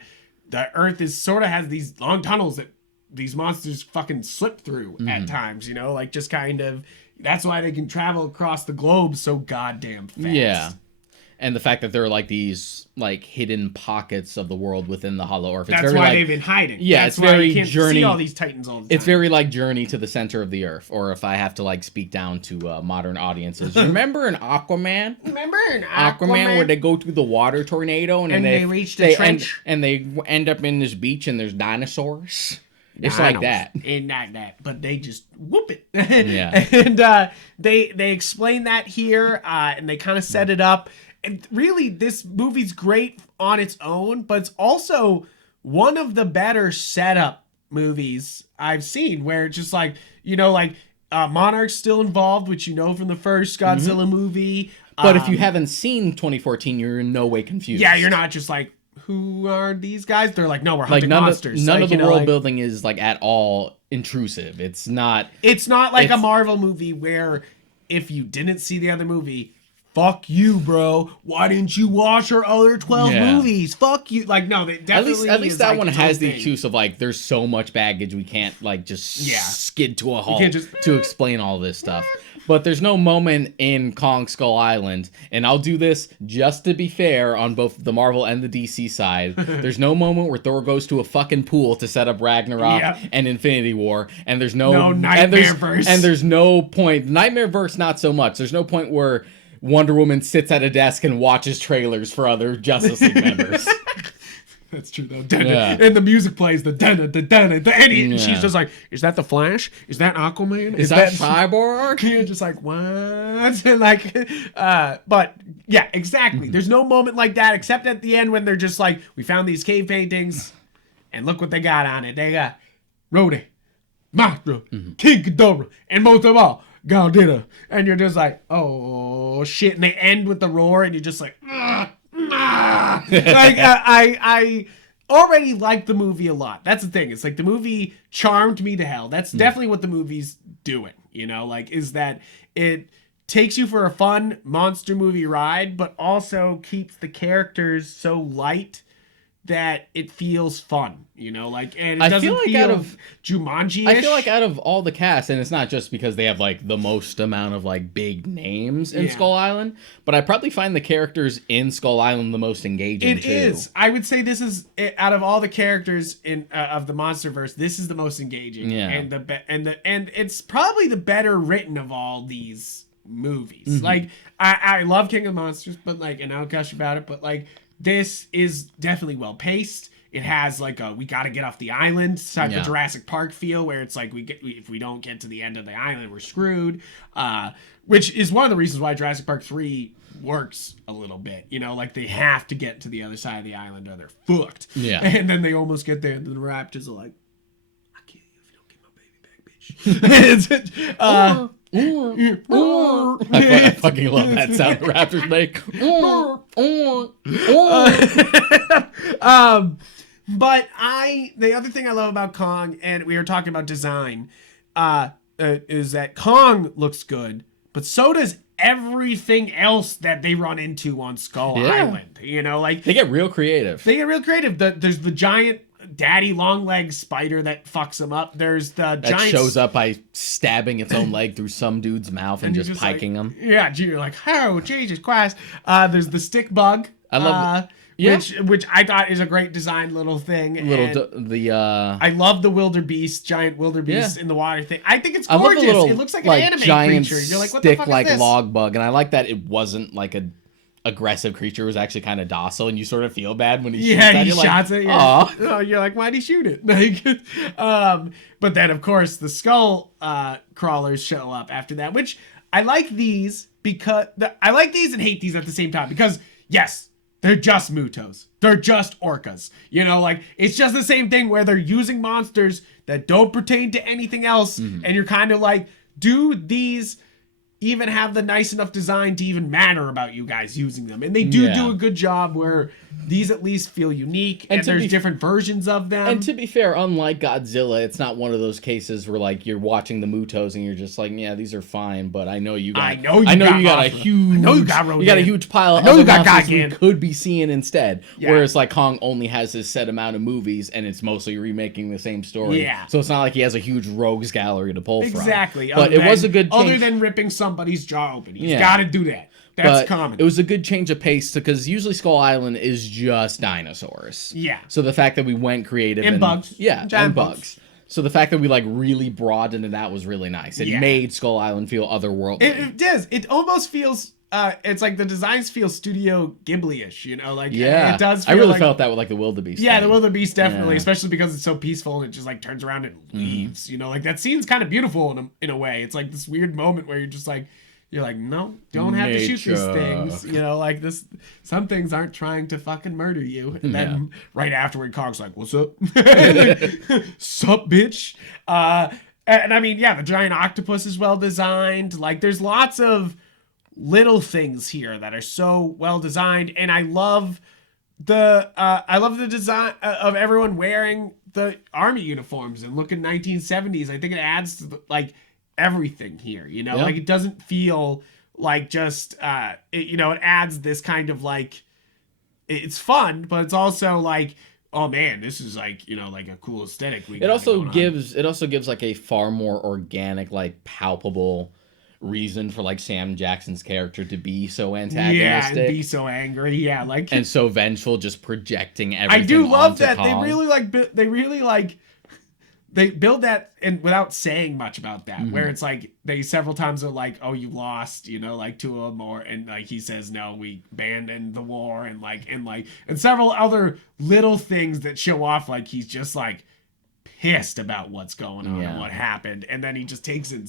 the Earth has these long tunnels that these monsters fucking slip through at times, like just kind of, that's why they can travel across the globe so goddamn fast. Yeah. And the fact that there are like these like hidden pockets of the world within the hollow earth. That's why they've been hiding. Yeah, that's it's very you can't Journey. See all these titans all the time. It's very like Journey to the Center of the Earth. Or if I have to like speak down to modern audiences, remember in Aquaman? Where they go through the water tornado and they reach the trench and they end up in this beach and there's dinosaurs. It's like that. And not that, but they just whoop it. Yeah. And they explain that here, and they kind of set it up. And really, this movie's great on its own, but it's also one of the better setup movies I've seen, where it's just like, Monarch's still involved, which from the first Godzilla movie. But if you haven't seen 2014, you're in no way confused. Yeah, you're not just like, who are these guys? They're like, no, we're hunting monsters. None of the world building is like at all intrusive. It's not like a Marvel movie where if you didn't see the other movie, fuck you, bro. Why didn't you watch our other 12 movies? Fuck you. Like, no, they definitely at least that like one has the excuse of like, there's so much baggage we can't like just skid to a halt to explain all this stuff. But there's no moment in Kong Skull Island, and I'll do this just to be fair on both the Marvel and the DC side. There's no moment where Thor goes to a fucking pool to set up Ragnarok and Infinity War, and there's no Nightmare-verse. And there's no point. Nightmare-verse, not so much. There's no point where Wonder Woman sits at a desk and watches trailers for other Justice League members. That's true though. And the music plays the and she's just like, is that the Flash? Is that Aquaman? Is that Cyborg? You're just like, what? Like, but yeah, exactly. There's no moment like that except at the end when they're just like, we found these cave paintings, and look what they got on it. They got Rhodey, Mothra, King Ghidorah, and most of all, Godzilla. And you're just like, oh shit. And they end with the roar, and you're just like, like I already liked the movie a lot. That's the thing. It's like the movie charmed me to hell. That's definitely what the movie's doing, you know, like is that it takes you for a fun monster movie ride, but also keeps the characters so light that it feels fun, you know, like, and it doesn't feel out of Jumanji-ish. I feel like out of all the cast, and it's not just because they have like the most amount of like big names in Skull Island, but I probably find the characters in Skull Island the most engaging. It is. I would say this is out of all the characters in of the MonsterVerse, this is the most engaging. Yeah, and it's probably the better written of all these movies. Like I love King of Monsters, but like, and I'll gush about it, but like, this is definitely well paced. It has like a we got to get off the island type of Jurassic Park feel, where it's like if we don't get to the end of the island, we're screwed. Which is one of the reasons why Jurassic Park 3 works a little bit. You know, like they have to get to the other side of the island or they're fucked. Yeah, and then they almost get there, and the Raptors are like, "I kill you if you don't get my baby back, bitch." I fucking love that sound the Raptors make. But the other thing I love about Kong, and we were talking about design, is that Kong looks good, but so does everything else that they run into on Skull Island. You know, like they get real creative. There's the giant daddy long leg spider that fucks them up. There's the giant shows up by stabbing its own leg through some dude's mouth and just piking him. Yeah, you're like, oh Jesus Christ. There's the stick bug. I love which I thought is a great design little thing. I love the wildebeest, giant wildebeest in the water thing. I think it's gorgeous. It looks like an anime giant creature. You're like, what the fuck is this? log bug, and I like that it wasn't like a aggressive creature. It was actually kind of docile, and you sort of feel bad when he shoots it. He shots it. Yeah. Oh, you're like, why'd he shoot it? Like, but then of course the skull crawlers show up after that, which I like these because I like these and hate these at the same time because yes, they're just Mutos. They're just orcas. You know, like it's just the same thing where they're using monsters that don't pertain to anything else, and you're kind of like, do these even have the nice enough design to even matter about you guys using them? And they do a good job where these at least feel unique, and there's different versions of them. And to be fair, unlike Godzilla, it's not one of those cases where like you're watching the Mutos and you're just like, yeah, these are fine, but I know you got a huge pile of other monsters we could be seeing instead. Yeah. Whereas like Kong only has his set amount of movies, and it's mostly remaking the same story. Yeah. So it's not like he has a huge rogues gallery to pull from. Exactly. But it was a good change. Other than ripping somebody's jaw open. He's got to do that. That's common. It was a good change of pace because usually Skull Island is just dinosaurs. Yeah. So the fact that we went creative and bugs. Yeah, and bugs. So the fact that we like really broadened it out was really nice. It made Skull Island feel otherworldly. It does. It almost feels it's like the designs feel Studio Ghibli-ish, you know, like it does feel I really felt that with like the wildebeest. Yeah, the wildebeest definitely, especially because it's so peaceful and it just like turns around and leaves, you know, like that scene's kind of beautiful in a way. It's like this weird moment where you're like, no, don't have to shoot these things. You know, like this, some things aren't trying to fucking murder you. And then right afterward, Kong's like, what's up? Sup, bitch? And I mean, the giant octopus is well designed. Like there's lots of little things here that are so well designed. And I love the design of everyone wearing the army uniforms and looking 1970s. I think it adds to like everything here, you know, like it doesn't feel like just it adds this kind of like, it's fun, but it's also like, oh man, this is like, like a cool aesthetic. It also gives like a far more organic, like palpable reason for like Sam Jackson's character to be so antagonistic. Yeah, and be so angry. Yeah, like, and so vengeful, just projecting everything. I do love onto that Kong. they build that, and without saying much about that, where it's like they several times are like, oh, you lost, like to him, and like he says, no, we abandoned the war, and several other little things that show off like he's just like pissed about what's going on and what happened, and then he just takes it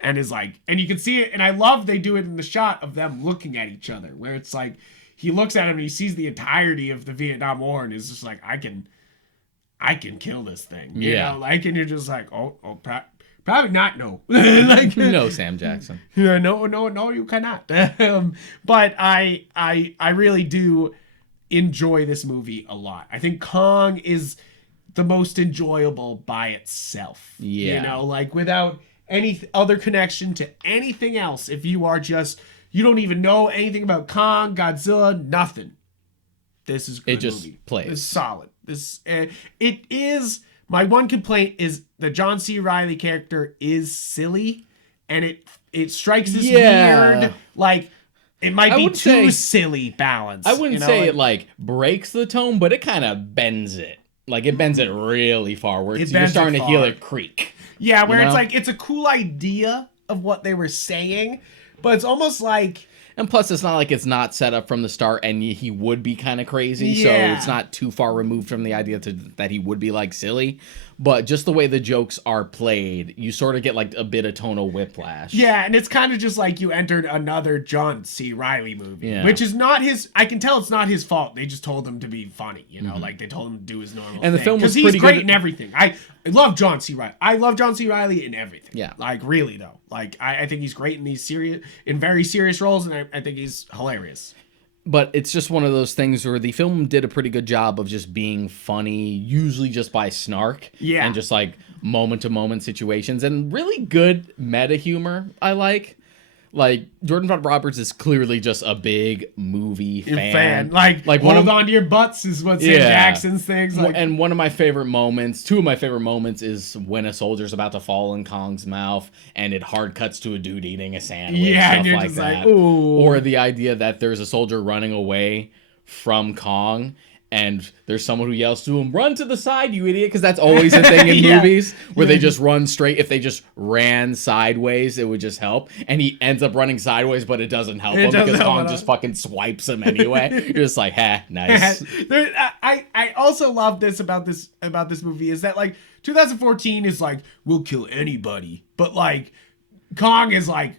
and is like, and you can see it, and I love they do it in the shot of them looking at each other, where it's like he looks at him and he sees the entirety of the Vietnam War and is just like, I can kill this thing, you know, like, and you're just like, probably not, no. Like, no, Sam Jackson. Yeah, no, you cannot. But I really do enjoy this movie a lot. I think Kong is the most enjoyable by itself. Yeah. Like without any other connection to anything else. If you are just, you don't even know anything about Kong, Godzilla, nothing. This is a good just movie. plays. It's solid. It is, my one complaint is the John C. Reilly character is silly, and it strikes this weird, like, it might be too silly balance. I wouldn't say it like breaks the tone, but it kind of bends it. Like, it bends it really far, where you're starting to hear it creak. Yeah, where it's like, it's a cool idea of what they were saying, but it's almost like... And plus, it's not like it's not set up from the start, and he would be kind of crazy, so it's not too far removed from the idea that he would be, like, silly. But just the way the jokes are played, you sort of get, like, a bit of tonal whiplash. Yeah, and it's kind of just like you entered another John C. Reilly movie, which is not his... I can tell it's not his fault. They just told him to be funny, like, they told him to do his normal thing. And the film was pretty pretty great good in everything. I love John C. Reilly. I love John C. Reilly in everything. Yeah. Like, really, though. Like, I think he's great in these very serious roles, and I think he's hilarious. But it's just one of those things where the film did a pretty good job of just being funny, usually just by snark. Yeah. And just like moment-to-moment situations, and really good meta humor, I like. Like, Jordan Von Roberts is clearly just a big movie fan. Like hold on to your butts is what Sam Jackson's things. Like, and one of my favorite moments, two of my favorite moments, is when a soldier's about to fall in Kong's mouth, and it hard cuts to a dude eating a sandwich. Yeah, stuff and you're like just that. like, ooh. Or the idea that there's a soldier running away from Kong, and there's someone who yells to him, "Run to the side, you idiot," because that's always a thing in movies, where they just run straight. If they just ran sideways, it would just help. And he ends up running sideways, but it doesn't help him because Kong just fucking swipes him anyway. You're just like, nice. I also love this about this movie is that, like, 2014 is like, we'll kill anybody, but like Kong is like,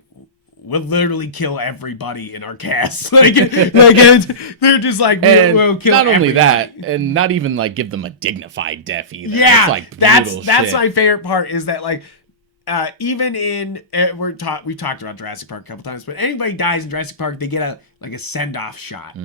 we'll literally kill everybody in our cast. Like they're just like, we'll kill not only everybody. that, and not even like give them a dignified death either. Yeah, it's like brutal that's shit. my favorite part is that, like, even in we talked about Jurassic Park a couple times, but anybody dies in Jurassic Park, they get a send-off shot,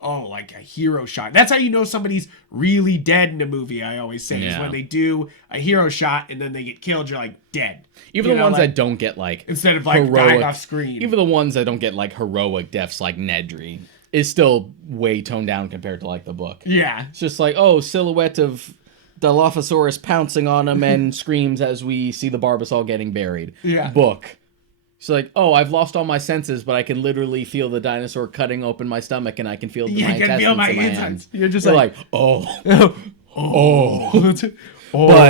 like a hero shot. That's how you know somebody's really dead in a movie. I always say is when they do a hero shot and then they get killed, you're like, dead. Even the ones that don't get like, instead of like heroic, dying off screen. Even the ones that don't get like heroic deaths like Nedry is still way toned down compared to like the book. Yeah, it's just like, silhouette of Dilophosaurus pouncing on him and screams as we see the Barbasol getting buried. Yeah. Book. It's like, I've lost all my senses, but I can literally feel the dinosaur cutting open my stomach, and I can feel my intestines in my hands. You're just like, but,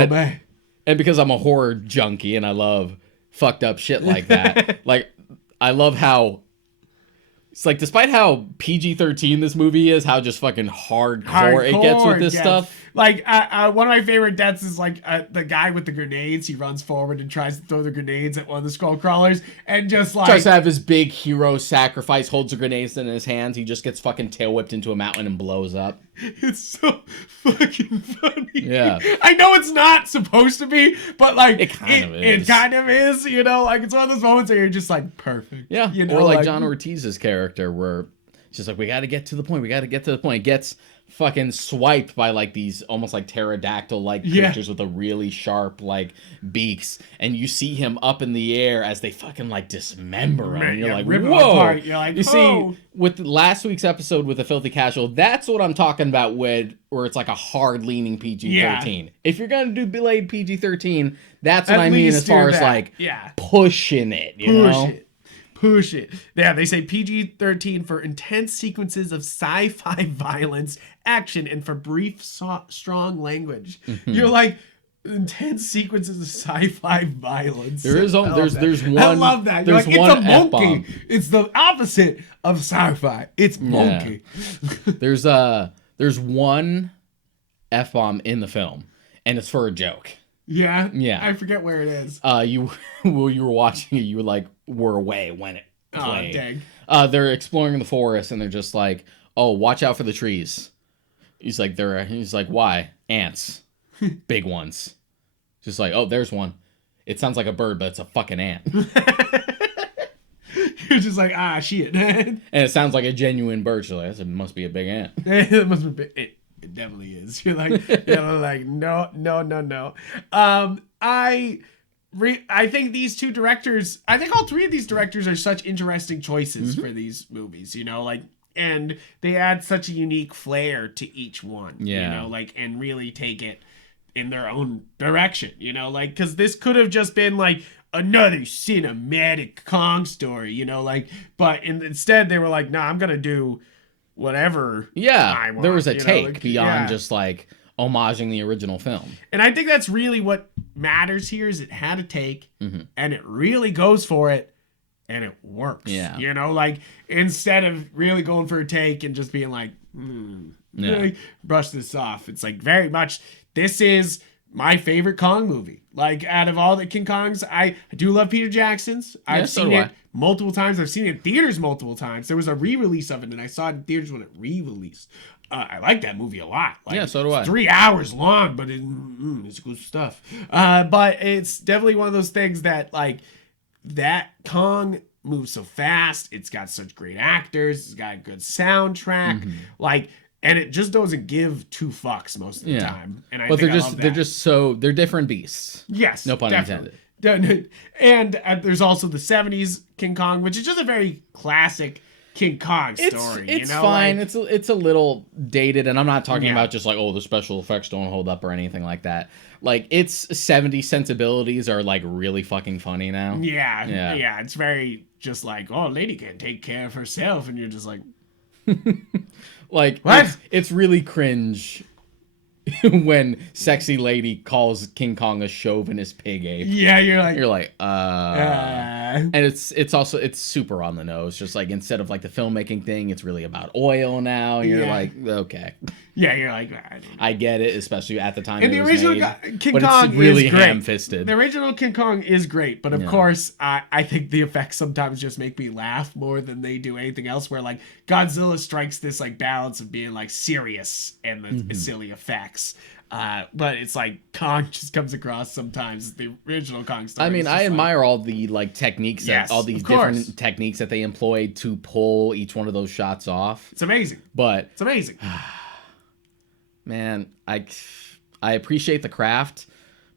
man. And because I'm a horror junkie and I love fucked up shit like that, like, I love how it's like, despite how PG-13 this movie is, how just fucking hardcore it gets with this stuff. Like, one of my favorite deaths is, like, the guy with the grenades. He runs forward and tries to throw the grenades at one of the skull crawlers, and just, like... tries to have his big hero sacrifice, holds the grenades in his hands. He just gets fucking tail whipped into a mountain and blows up. It's so fucking funny. Yeah. I know it's not supposed to be, but, like... It kind of is. It kind of is, Like, it's one of those moments where you're just, like, perfect. Yeah, or like John Ortiz's character, where It's just like, we got to get to the point. We got to get to the point. It gets fucking swiped by like these almost like pterodactyl like creatures with a really sharp like beaks, and you see him up in the air as they fucking like dismember him. And you're like, whoa! You're like, you see, with last week's episode with the Filthy Casual, that's what I'm talking about with where it's like a hard leaning PG-13. Yeah. If you're gonna do delayed PG-13, that's what At I mean least as far do as that. like pushing it. You know? Push it. Yeah, they say PG-13 for intense sequences of sci-fi violence, action, and for brief, strong language. You're like, intense sequences of sci-fi violence. There's one. I love that. You're There's like, one it's a monkey. F-bomb. It's the opposite of sci-fi. It's monkey. There's one F-bomb in the film, and it's for a joke. Yeah? Yeah. I forget where it is. You while you were watching it, you were away when it played. Oh, dang. They're exploring the forest, and they're just like, "Oh, watch out for the trees." He's like, "Why? Ants, big ones." Just like, "Oh, there's one. It sounds like a bird, but it's a fucking ant." You're just like, shit. And it sounds like a genuine bird. She's like, "It must be a big ant." It must be. It definitely is. You're like, no. I think these two directors, I think all three of these directors are such interesting choices for these movies, you know, like, and they add such a unique flair to each one, you know, like, and really take it in their own direction, you know, like, because this could have just been like another cinematic Kong story, you know, like, but instead they were like, nah, I'm gonna do whatever I want, there was a take like, beyond just like homaging the original film. And I think that's really what matters here is it had a take and it really goes for it and it works. Yeah. You know, like instead of really going for a take and just being like, brush this off. It's like very much, this is my favorite Kong movie. Like out of all the King Kongs, I do love Peter Jackson's. I've seen it multiple times. I've seen it in theaters multiple times. There was a re-release of it and I saw it in theaters when it re-released. I like that movie a lot. Like, so do I. 3 hours long, but it's good stuff. But it's definitely one of those things that, like, that Kong moves so fast. It's got such great actors. It's got a good soundtrack. Like, and it just doesn't give two fucks most of the time. And I think they're different beasts. Yes, no pun intended. And there's also the 70s King Kong, which is just a very classic King Kong story. It's you know? fine. Like, it's a little dated, and I'm not talking about just like, oh, the special effects don't hold up or anything like that. Like, its 70s sensibilities are like really fucking funny now. Yeah. It's very just like, oh, lady can't take care of herself, and you're just like, like what? It's really cringe when sexy lady calls King Kong a chauvinist pig ape. Yeah, you're like, and it's super on the nose. Just like instead of like the filmmaking thing, it's really about oil now. And you're like, okay. Yeah, you're like, I get it, especially at the time. And the original King Kong it's really is great. ham-fisted. The original King Kong is great, but of course, I think the effects sometimes just make me laugh more than they do anything else. Where like Godzilla strikes this like balance of being like serious and the silly effects. But it's like Kong just comes across sometimes the original Kong story. I mean, I admire all the like techniques, all these different techniques that they employed to pull each one of those shots off. It's amazing. But it's amazing. Man, I appreciate the craft,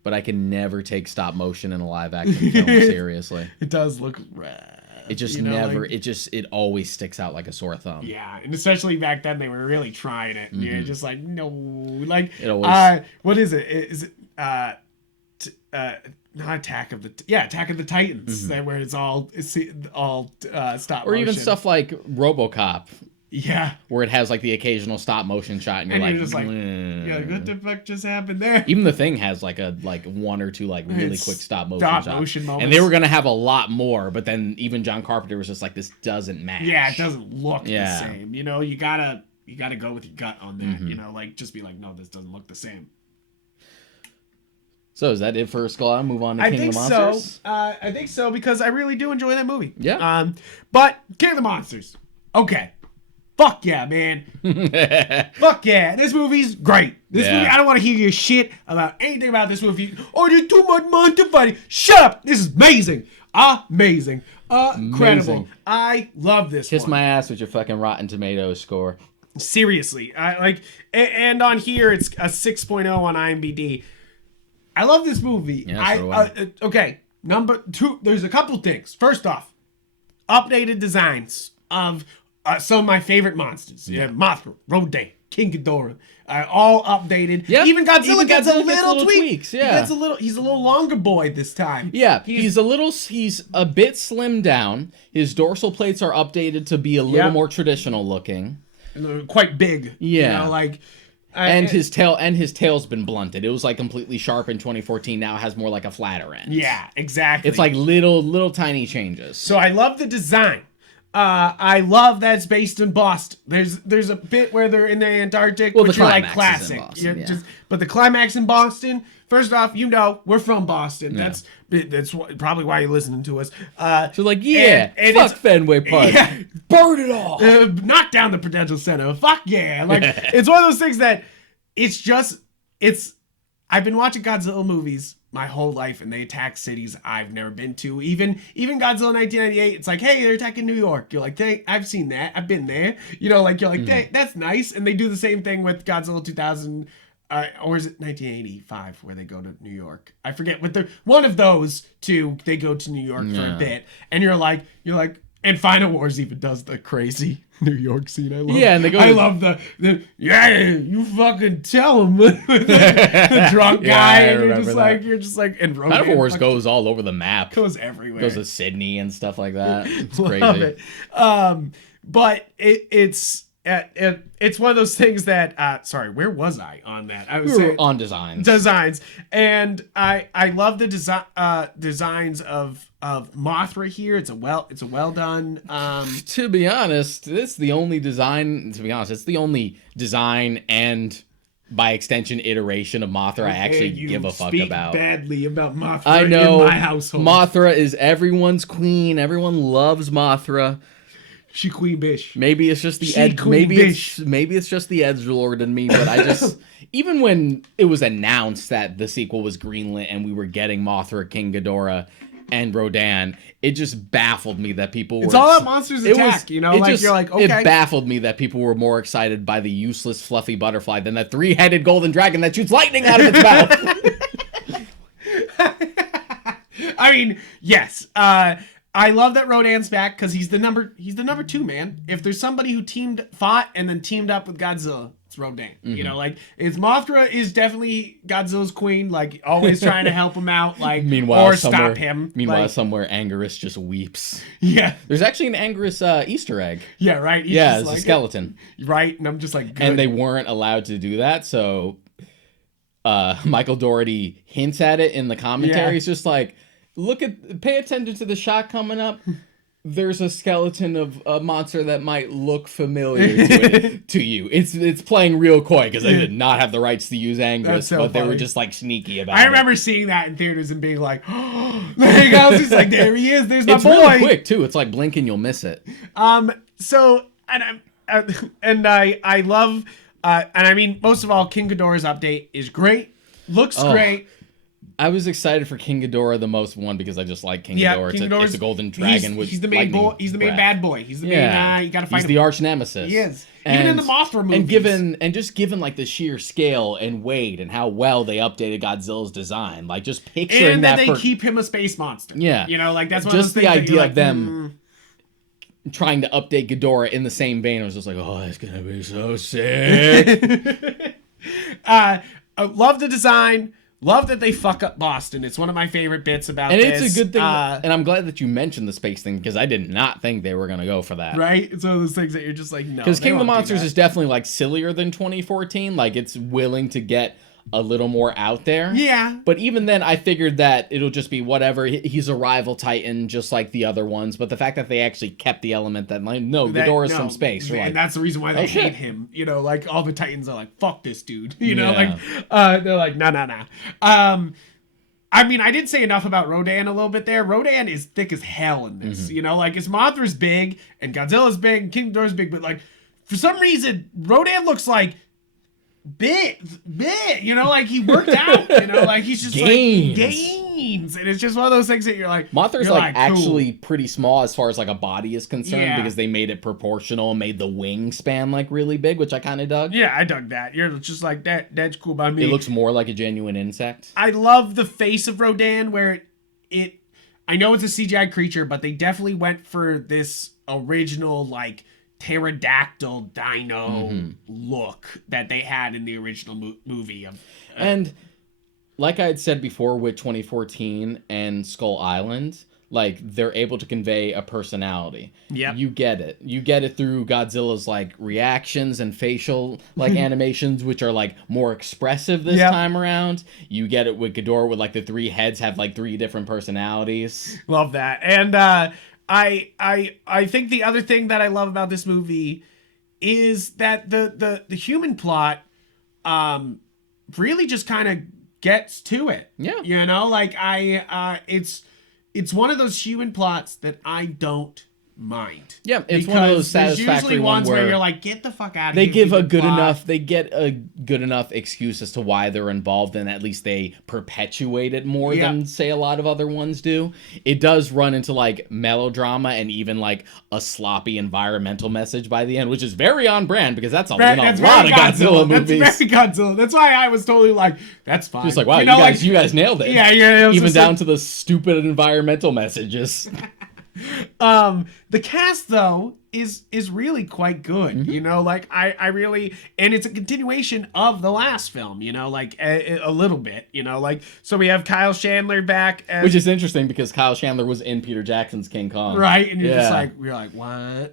but I can never take stop motion in a live action film seriously. It does look rad. It just it always sticks out like a sore thumb. Yeah, and especially back then they were really trying it. And you're just like, no, like what is it? Is it not Attack of the Titans, where it's all stop or motion. even stuff like RoboCop. Yeah, where it has like the occasional stop motion shot, and you're just like, what the fuck just happened there? Even The Thing has like one or two like really quick stop motion shots, moments. And they were gonna have a lot more, but then even John Carpenter was just like, this doesn't match. Yeah, it doesn't look the same. You know, you gotta go with your gut on that. You know, like just be like, no, this doesn't look the same. So is that it for Skull Island? Move on to King of the Monsters? I think so, because I really do enjoy that movie. Yeah. But King of the Monsters. Okay. Fuck yeah, man. Fuck yeah. This movie's great. This movie, I don't want to hear your shit about anything about this movie. Oh, there's too much monster fighting. Shut up. This is amazing. Amazing. Incredible. Amazing. I love this Kiss one. my ass with your fucking Rotten Tomatoes score. Seriously. I like, and on here it's a 6.0 on IMDb. I love this movie. Yeah, so do I. Okay, number 2, there's a couple things. First off, updated designs of some of my favorite monsters. Yeah, Mothra, Rodan, King Ghidorah, all updated. Yep. Even Godzilla Even gets Godzilla a little tweak. tweaks, yeah. He's a little longer boy this time. Yeah, he's a bit slimmed down. His dorsal plates are updated to be a little more traditional looking. Quite big. Yeah. You know, like, And his tail's been blunted. It was like completely sharp in 2014. Now it has more like a flatter end. yeah, exactly. It's like little tiny changes. So I love the design. I love that it's based in Boston. There's a bit where they're in the Antarctic, Well, which the are like climax is in classic. Boston, yeah. But the climax in Boston. First off, we're from Boston. Yeah. That's probably why you're listening to us. So like, yeah, and fuck Fenway Park, burn it all, knock down the Prudential Center. Fuck yeah! Like it's one of those things that it's. I've been watching Godzilla movies my whole life, and they attack cities I've never been to. Even Godzilla 1998, it's like, hey, they're attacking New York. You're like, I've seen that. I've been there. You know, like you're like, that's nice. And they do the same thing with Godzilla 2000, or is it 1985 where they go to New York? I forget. But one of those two, they go to New York for a bit, and you're like. And Final Wars even does the crazy New York scene. I love. Yeah, and they go. I love the you fucking tell him the drunk guy, and you're just like, and Rodan Final Wars goes all over the map. Goes everywhere. Goes to Sydney and stuff like that. It's crazy. Love it. But it's one of those things that sorry, where was I on that? I was saying on designs, and I love the designs of Mothra here. It's a well done. To be honest, it's the only design. To be honest, it's the only design and by extension iteration of Mothra I actually give a fuck about. Badly about Mothra. I know. In my household. Mothra is everyone's queen. Everyone loves Mothra. She queen bitch. Maybe it's just the maybe it's just the edgelord in me, but I just even when it was announced that the sequel was greenlit and we were getting Mothra, King Ghidorah, and Rodan, it just baffled me that people were. It's all about Monsters Attack, you know. You're like, okay. It baffled me that people were more excited by the useless fluffy butterfly than that 3-headed golden dragon that shoots lightning out of its mouth. I mean, yes. I love that Rodan's back because he's the number 2 man. If there's somebody who fought and then teamed up with Godzilla, it's Rodan. Mm-hmm. You know, like Mothra is definitely Godzilla's queen, like always trying to help him out, like or stop him. Meanwhile, somewhere Anguirus just weeps. Yeah, there's actually an Anguirus Easter egg. Yeah, right. He's it's like a skeleton. Right, and I'm just like, good. And they weren't allowed to do that, so Michael Dougherty hints at it in the commentary. It's just like, pay attention to the shot coming up. There's a skeleton of a monster that might look familiar to you. It's playing real coy because they did not have the rights to use Anguirus, but they were just like sneaky about it. I remember seeing that in theaters and being like, oh, there he goes. He's like, there he is. There's my boy. It's really quick too. It's like blink and you'll miss it. So I love and I mean, most of all, King Ghidorah's update is great. Looks great. I was excited for King Ghidorah the most one because I just like King Ghidorah. It's a golden dragon with he's the main boy. He's the main bad boy. He's the main. You gotta fight him. He's the arch nemesis. He is. Even in the Mothra movies. And just given like the sheer scale and weight and how well they updated Godzilla's design, like just picturing and that they keep him a space monster. Yeah, you know, like that's one just of those the things idea like, of them trying to update Ghidorah in the same vein. I was just like, oh, it's gonna be so sick. I love the design. Love that they fuck up Boston. It's one of my favorite bits about this. And it's a good thing. And I'm glad that you mentioned the space thing because I did not think they were going to go for that. Right? It's one of those things that you're just like, no. Because King of the Monsters is definitely like sillier than 2014. Like it's willing to get a little more out there. Yeah. But even then, I figured that it'll just be whatever. He's a rival Titan just like the other ones. But the fact that they actually kept the element that, like, Ghidorah's from space. And that's the reason why they hate him. You know, like all the Titans are like, fuck this dude. You know, they're like, nah. I mean, I did say enough about Rodan a little bit there. Rodan is thick as hell in this. Mm-hmm. You know, like his Mothra's big and Godzilla's big and King Ghidorah's big. But like, for some reason, Rodan looks like big, you know, like he worked out, you know, like he's just gains. Like beans, and it's just one of those things that you're like, Mothra's you're like cool. actually pretty small as far as like a body is concerned Yeah. because they made it proportional, made the wingspan like really big, which I kind of dug. Yeah, I dug that. You're just like that's cool by me. It looks more like a genuine insect. I love the face of Rodan where it I know it's a CGI creature, but they definitely went for this original like pterodactyl dino look that they had in the original movie. And like I had said before with 2014 and Skull Island, like they're able to convey a personality. Yep. You get it. You get it through Godzilla's like reactions and facial like animations, which are like more expressive this time around. You get it with Ghidorah with like the 3 heads have like 3 different personalities. Love that. And I think the other thing that I love about this movie is that the human plot really just kind of gets to it. Yeah. You know, like it's one of those human plots that I don't mind. Yeah, it's one of those satisfactory there's usually ones where you're like, get the fuck out of they here. give a good enough they get a good enough excuse as to why they're involved, and at least they perpetuate it more than say a lot of other ones do. It does run into like melodrama and even like a sloppy environmental message by the end, which is very on brand because that's a lot of Godzilla movies. That's very Godzilla. That's why I was totally like, that's fine. Just like, wow, you guys nailed it. Yeah. Even down to the stupid environmental messages. The cast though is really quite good, you know, like I really, and it's a continuation of the last film, you know, like a little bit, you know, like, so we have Kyle Chandler back as, which is interesting because Kyle Chandler was in Peter Jackson's King Kong, right? And you're just like, what?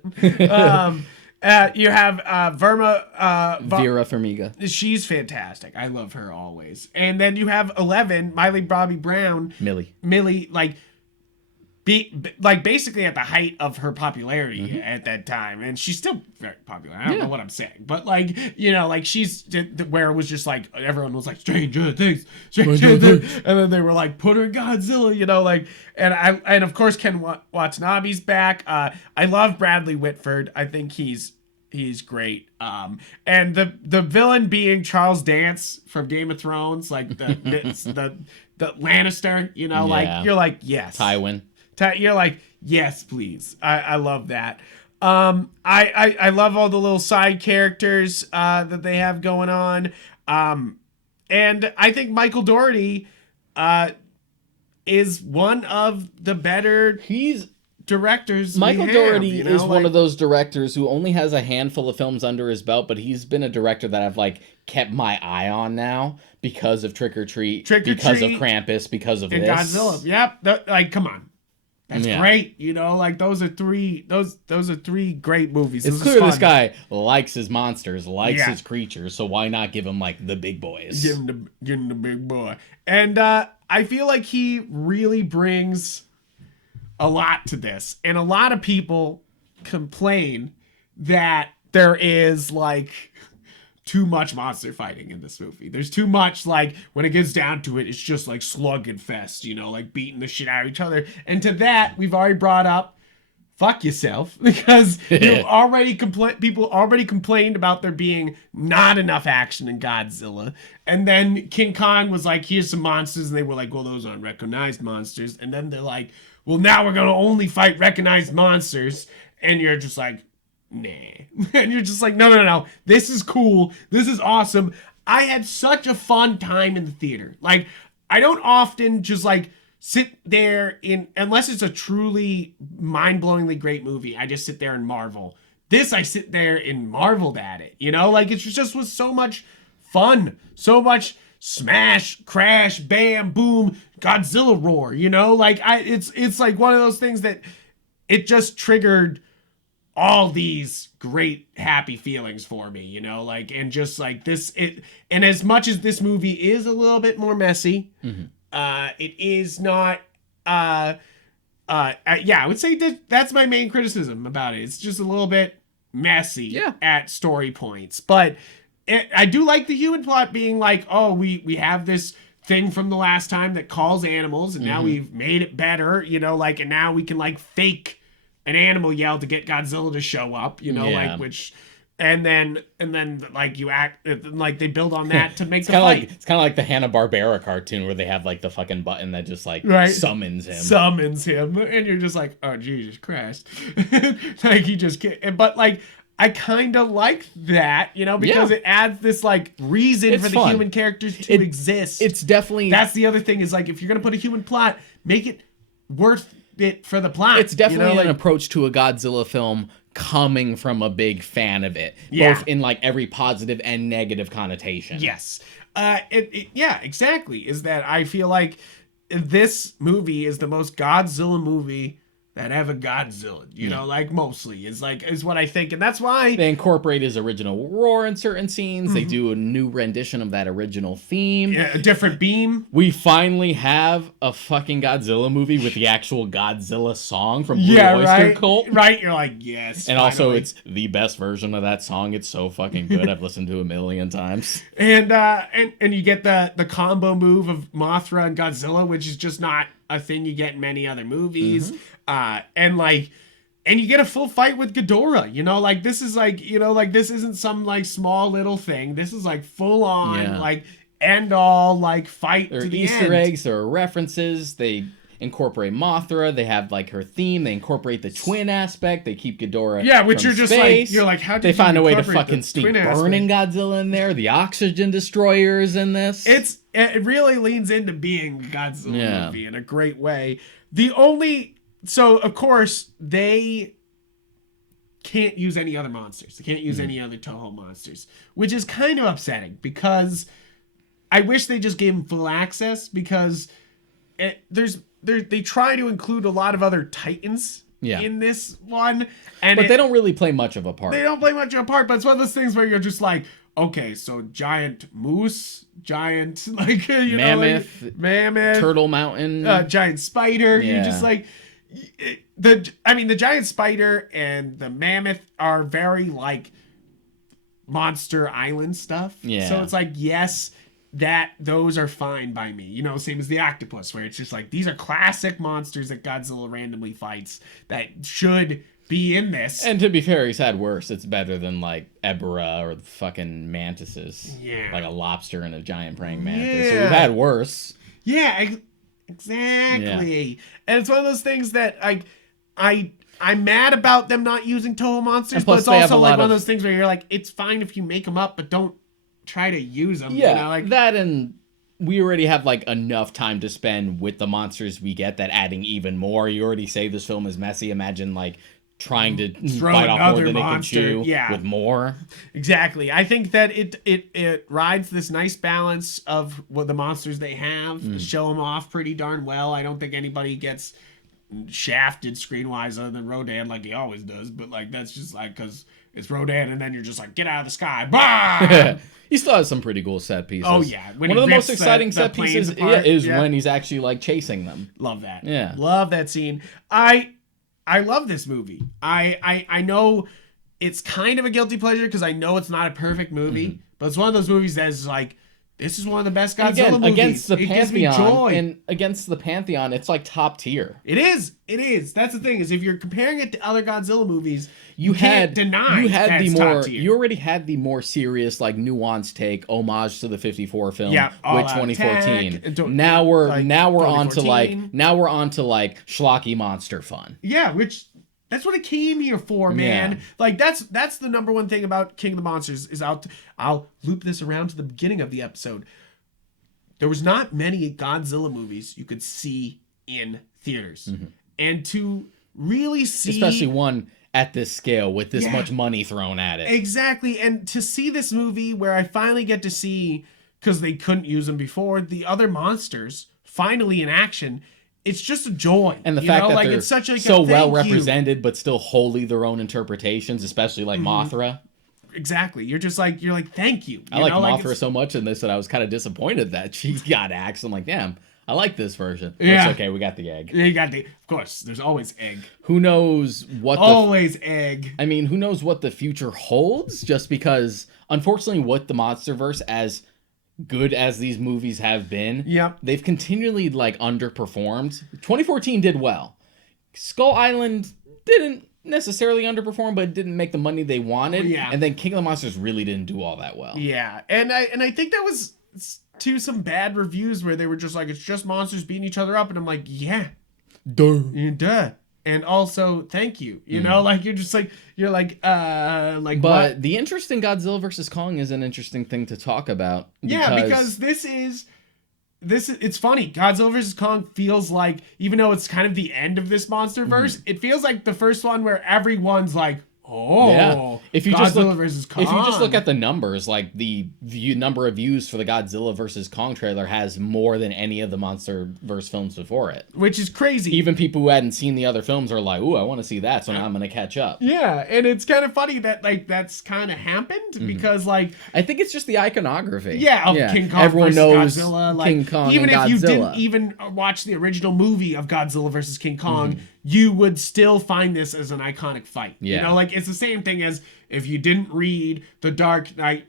You have Vera Farmiga. She's fantastic. I love her always. And then you have 11, Millie Bobby Brown, Millie, like basically at the height of her popularity at that time, and she's still very popular. I don't know what I'm saying, but like, you know, like she's where it was just like everyone was like Stranger Things, and then they were like put her in Godzilla, you know, like, and of course Ken Watanabe's back. I love Bradley Whitford. I think he's great. And the villain being Charles Dance from Game of Thrones, like the Lannister, you know, like you're like, yes, Tywin. You're like, yes, please. I love that. I love all the little side characters that they have going on. And I think Michael Dougherty is one of the better directors. Michael Dougherty is one of those directors who only has a handful of films under his belt, but he's been a director that I've like kept my eye on now because of Trick or Treat, because of Krampus, because of and this. Godzilla. Yep. Like, come on. That's great, you know. Like those are three great movies. It's clear this guy likes his monsters, likes his creatures, so why not give him like the big boys? Give him the big boy. And I feel like he really brings a lot to this, and a lot of people complain that there is like too much monster fighting in this movie. There's too much, like, when it gets down to it, it's just like slug and fest, you know, like beating the shit out of each other. And to that, we've already brought up, fuck yourself, because people already complained about there being not enough action in Godzilla. And then King Kong was like, here's some monsters, and they were like, well, those aren't recognized monsters. And then they're like, well, now we're gonna only fight recognized monsters. And you're just like, nah. And you're just like, no. This is cool. This is awesome. I had such a fun time in the theater. Like, I don't often just like sit there unless it's a truly mind-blowingly great movie, I just sit there and marvel. This, I sit there and marveled at it. You know, like, it just was so much fun. So much smash, crash, bam, boom, Godzilla roar, you know? Like, it's like one of those things that it just triggered all these great happy feelings for me, you know, like, and just like this, and as much as this movie is a little bit more messy, it is not, I would say that's my main criticism about it. It's just a little bit messy at story points, but I do like the human plot being like, oh, we have this thing from the last time that calls animals, and now we've made it better, you know, like, and now we can like fake an animal yell to get Godzilla to show up, you know, like, which and then like you act like they build on that to make the kind of fight. like it's kind of like the Hanna-Barbera cartoon where they have like the fucking button that just like summons him, and you're just like, oh Jesus Christ. Like he just can't. But like I kind of like that, you know, because it adds this like reason for the human characters to exist. It's definitely, that's the other thing, is like, if you're gonna put a human plot, make it worth it for the plot. It's definitely, you know, an approach to a Godzilla film coming from a big fan of it, both in like every positive and negative connotation. Yes. Yeah, exactly. Is that I feel like this movie is the most Godzilla movie that ever Godzilla, you know, like mostly is what I think. And that's why they incorporate his original roar in certain scenes. They do a new rendition of that original theme. Yeah, a different beam. We finally have a fucking Godzilla movie with the actual Godzilla song from Blue Oyster Cult. Right, you're like, yes. And finally. Also, it's the best version of that song. It's so fucking good. I've listened to it 1,000,000 times. And you get the combo move of Mothra and Godzilla, which is just not a thing you get in many other movies. And you get a full fight with Ghidorah, you know, like this is like, you know, like this isn't some like small little thing. This is like full on like end all like fight there to are the Easter end. eggs, there are references. They incorporate Mothra. They have like her theme. They incorporate the twin aspect. They keep Ghidorah. Yeah, which from you're just space. like, you're like, how did they you find a way to incorporate fucking the sneak twin burning aspect? Godzilla in there. The oxygen destroyers in this. It really leans into being a Godzilla movie in a great way. So of course they can't use any other monsters. They can't use any other Toho monsters, which is kind of upsetting because I wish they just gave them full access, because they try to include a lot of other Titans in this one, but they don't really play much of a part. They don't play much of a part, but it's one of those things where you're just like, okay, so giant moose, giant like mammoth, Turtle Mountain, giant spider. You're just like, the giant spider and the mammoth are very like Monster Island stuff. Yeah. So it's like, yes, those are fine by me. You know, same as the octopus, where it's just like, these are classic monsters that Godzilla randomly fights that should be in this. And to be fair, he's had worse. It's better than like Ebra or the fucking mantises. Yeah. Like a lobster and a giant praying mantis. So we've had worse. Yeah, exactly. Yeah. And it's one of those things that I'm mad about them not using Toho monsters, but it's also like one of those things where you're like, it's fine if you make them up, but don't try to use them. Yeah, you know, like that, and we already have like enough time to spend with the monsters we get, that adding even more. You already say this film is messy. Imagine like trying to bite off more than it can chew with more. Exactly. I think that it rides this nice balance of what the monsters they have, show them off pretty darn well. I don't think anybody gets shafted screen-wise other than Rodan like he always does, but like that's just like because it's Rodan, and then you're just like, get out of the sky. Bah! He still has some pretty cool set pieces. Oh yeah, one of the most exciting set pieces is when he's actually like chasing them. Love that. Yeah, love that scene. I love this movie. I know it's kind of a guilty pleasure because I know it's not a perfect movie, but it's one of those movies that is like, this is one of the best Godzilla movies. Against the Pantheon, and against the Pantheon, it's like top tier. It is. That's the thing, is if you're comparing it to other Godzilla movies, you can't deny that it's top tier. You already had the more serious, like nuanced take, homage to the 54 film with 2014. Now we're on to like schlocky monster fun. Yeah, which that's what it came here for, man. Yeah. Like that's the number one thing about King of the Monsters is I'll loop this around to the beginning of the episode. There was not many Godzilla movies you could see in theaters. And to really see, especially one at this scale with this much money thrown at it. Exactly. And to see this movie where I finally get to see, because they couldn't use them before, the other monsters finally in action, it's just a joy. And the fact that like, they're it's such a so well represented, but still wholly their own interpretations, especially like Mothra. Exactly. You're like, thank you. I like Mothra so much in this that I was kind of disappointed that she got axed. I'm like, damn, I like this version. Yeah. It's okay, we got the egg. Yeah, you got of course, there's always egg. Who knows what egg. I mean, who knows what the future holds, just because, unfortunately, what the MonsterVerse, as good as these movies have been, they've continually like underperformed. 2014 did well. Skull Island didn't necessarily underperformed, but it didn't make the money they wanted. Yeah. And then King of the Monsters really didn't do all that well. Yeah. And I think that was to some bad reviews where they were just like, it's just monsters beating each other up. And I'm like, yeah. Duh. And also, thank you. You know, like, you're like, but what? The interesting Godzilla versus Kong is an interesting thing to talk about. Because it's funny. Godzilla vs. Kong feels like, even though it's kind of the end of this MonsterVerse, it feels like the first one where everyone's like, if you Godzilla versus Kong. If you just look at the numbers, like the number of views for the Godzilla versus Kong trailer has more than any of the MonsterVerse films before it. Which is crazy. Even people who hadn't seen the other films are like, ooh, I want to see that, so now I'm going to catch up. Yeah, and it's kind of funny that, like, that's kind of happened, because, like... I think it's just the iconography. Yeah, of King Kong Everyone versus knows Godzilla. Like, King Kong even and if you Godzilla. didn't even watch the original movie of Godzilla versus King Kong, you would still find this as an iconic fight. Yeah. You know, like, it's the same thing as if you didn't read The Dark Knight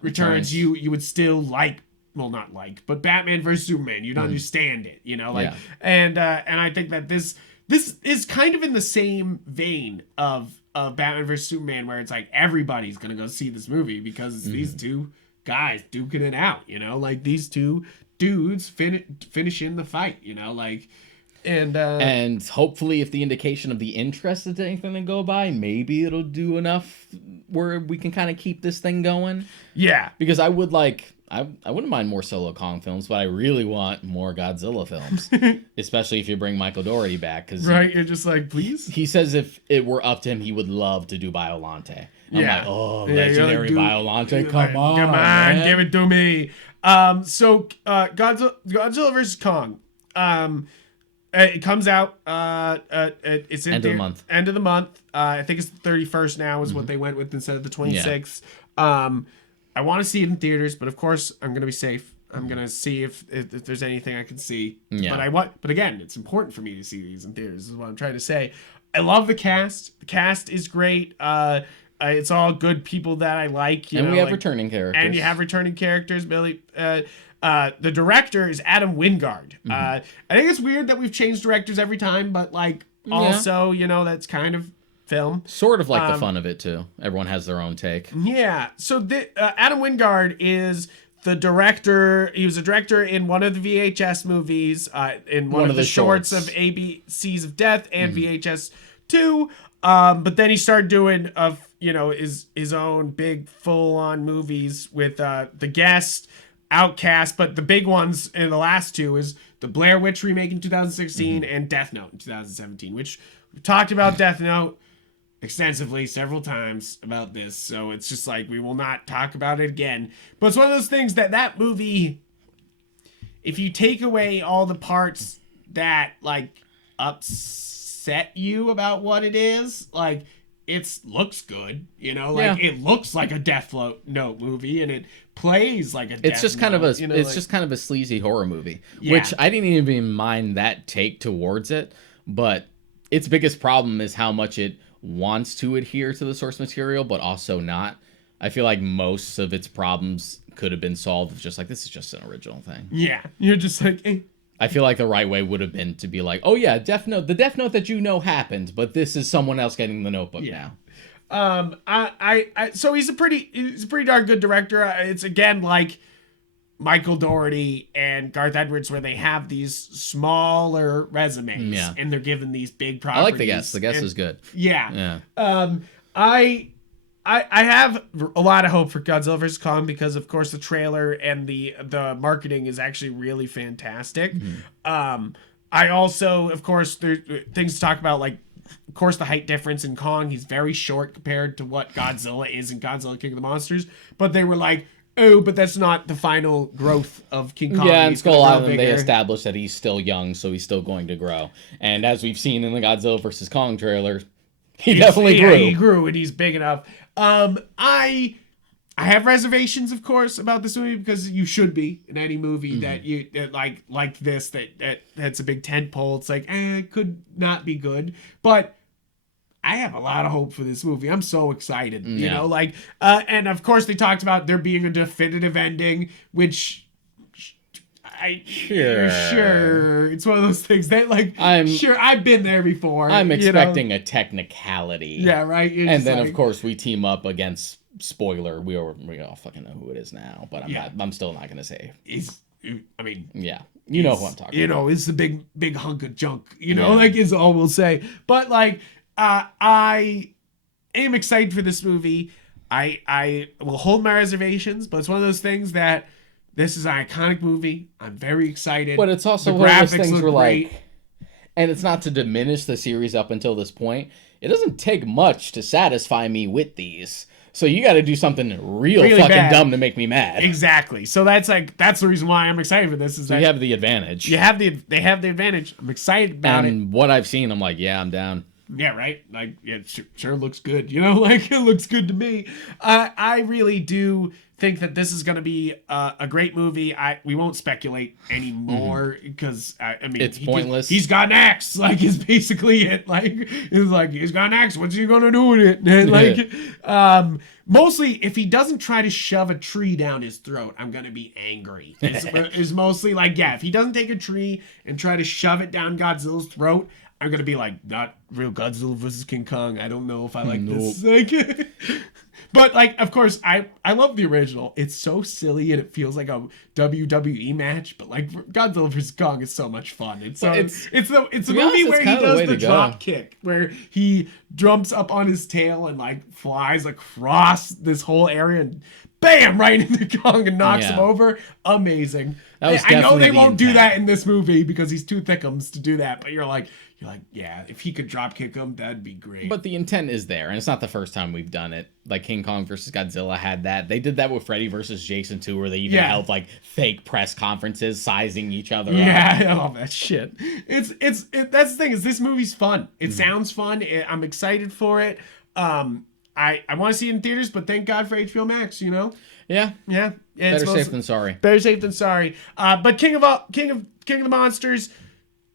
Returns, you would still like, well, not like, but Batman versus Superman. You'd understand it, you know, like, and I think that this is kind of in the same vein of Batman versus Superman, where it's like everybody's gonna go see this movie because it's these two guys duking it out, you know, like these two dudes finishing the fight, you know, like. And hopefully, if the indication of the interest is anything to go by, maybe it'll do enough where we can kind of keep this thing going. Yeah, because I would like, I wouldn't mind more solo Kong films, but I really want more Godzilla films, especially if you bring Michael Dougherty back. Cause you're just like, please. He says if it were up to him, he would love to do Biollante. I'm like, oh, legendary like, Biollante, come on, give it to me. So Godzilla versus Kong. It comes out. It's in end of the month. End of the month. I think it's the 31st now is what they went with instead of the 26th. I want to see it in theaters, but of course I'm gonna be safe. I'm gonna see if there's anything I can see. Yeah. But again, it's important for me to see these in theaters. This is what I'm trying to say. I love the cast. The cast is great. It's all good people that I like. And we have returning characters. And you have returning characters. Billy. The director is Adam Wingard. I think it's weird that we've changed directors every time, but like also, you know, that's kind of film. Sort of like the fun of it too. Everyone has their own take. Yeah. So Adam Wingard is the director. He was a director in one of the VHS movies, in one of the shorts of ABCs of Death and VHS 2. But then he started doing his own big full-on movies with The Guest, Outcast, but the big ones in the last two is the Blair Witch remake in 2016 and Death Note in 2017, which we talked about Death Note extensively several times about this, so it's just like we will not talk about it again. But it's one of those things that movie, if you take away all the parts that like upset you about what it is, like it looks good, you know, like it looks like a Death Note movie, and it plays like a Death Note. Just kind of a sleazy horror movie, which I didn't even mind that take towards it, but its biggest problem is how much it wants to adhere to the source material, but also not. I feel like most of its problems could have been solved with just like, this is just an original thing. Yeah, you're just like, eh. I feel like the right way would have been to be like, oh yeah, Death Note, the Death Note that you know happened, but this is someone else getting the notebook now. So he's a pretty darn good director. It's again like Michael Dougherty and Garth Edwards, where they have these smaller resumes and they're given these big properties. I like The Guest. The Guest is good. Yeah. I have a lot of hope for Godzilla vs. Kong because, of course, the trailer and the marketing is actually really fantastic. I also, of course, there's things to talk about, like, of course, the height difference in Kong. He's very short compared to what Godzilla is in Godzilla King of the Monsters. But they were like, oh, but that's not the final growth of King Kong. Yeah, in Skull Island, they established that he's still young, so he's still going to grow. And as we've seen in the Godzilla vs. Kong trailer, he definitely grew. He grew, and he's big enough. I have reservations, of course, about this movie because you should be in any movie that like this that's a big tent pole. It's like, it could not be good, but I have a lot of hope for this movie. I'm so excited, you know, like, and of course they talked about there being a definitive ending, which Sure. It's one of those things that, like, sure, I've been there before. I'm expecting a technicality. Yeah, right. And then, of course, we team up against, spoiler, we all fucking know who it is now, but I'm still not going to say. Yeah. You know who I'm talking about. It's the big hunk of junk, like, is all we'll say. But, like, I am excited for this movie. I will hold my reservations, but it's one of those things that this is an iconic movie. I'm very excited. But it's also one of those things where, like, and it's not to diminish the series up until this point, it doesn't take much to satisfy me with these. So you got to do something really fucking bad, dumb to make me mad. Exactly. So that's the reason why I'm excited for this. Is that you have the advantage. They have the advantage. I'm excited about it. And what I've seen, I'm like, yeah, I'm down. Yeah, right. Like, it sure looks good. Like, it looks good to me. I really do think that this is going to be a great movie. We won't speculate anymore because it's pointless. He's got an axe. Like, is basically it. Like, it's like, he's got an axe. What's he going to do with it? And like, mostly if he doesn't try to shove a tree down his throat, I'm going to be angry. Is mostly like, yeah, if he doesn't take a tree and try to shove it down Godzilla's throat, I'm going to be like, not real Godzilla versus King Kong. I don't know if I like this. Like, but, like, of course, I love the original. It's so silly and it feels like a WWE match. But, like, Godzilla versus Kong is so much fun. It's the movie where he does the drop kick, where he jumps up on his tail and, like, flies across this whole area and bam, right into Kong and knocks him over. Amazing. I know they won't do that in this movie because he's too thickums to do that. But you're like, yeah, if he could drop kick him, that'd be great. But the intent is there, and it's not the first time we've done it. Like King Kong versus Godzilla had that. They did that with Freddy versus Jason too, where they even held like fake press conferences sizing each other up. Yeah, all that shit. That's the thing, is this movie's fun. It sounds fun. I'm excited for it. I want to see it in theaters, but thank God for HBO Max. Yeah. Better safe than sorry. Better safe than sorry. But King of the Monsters,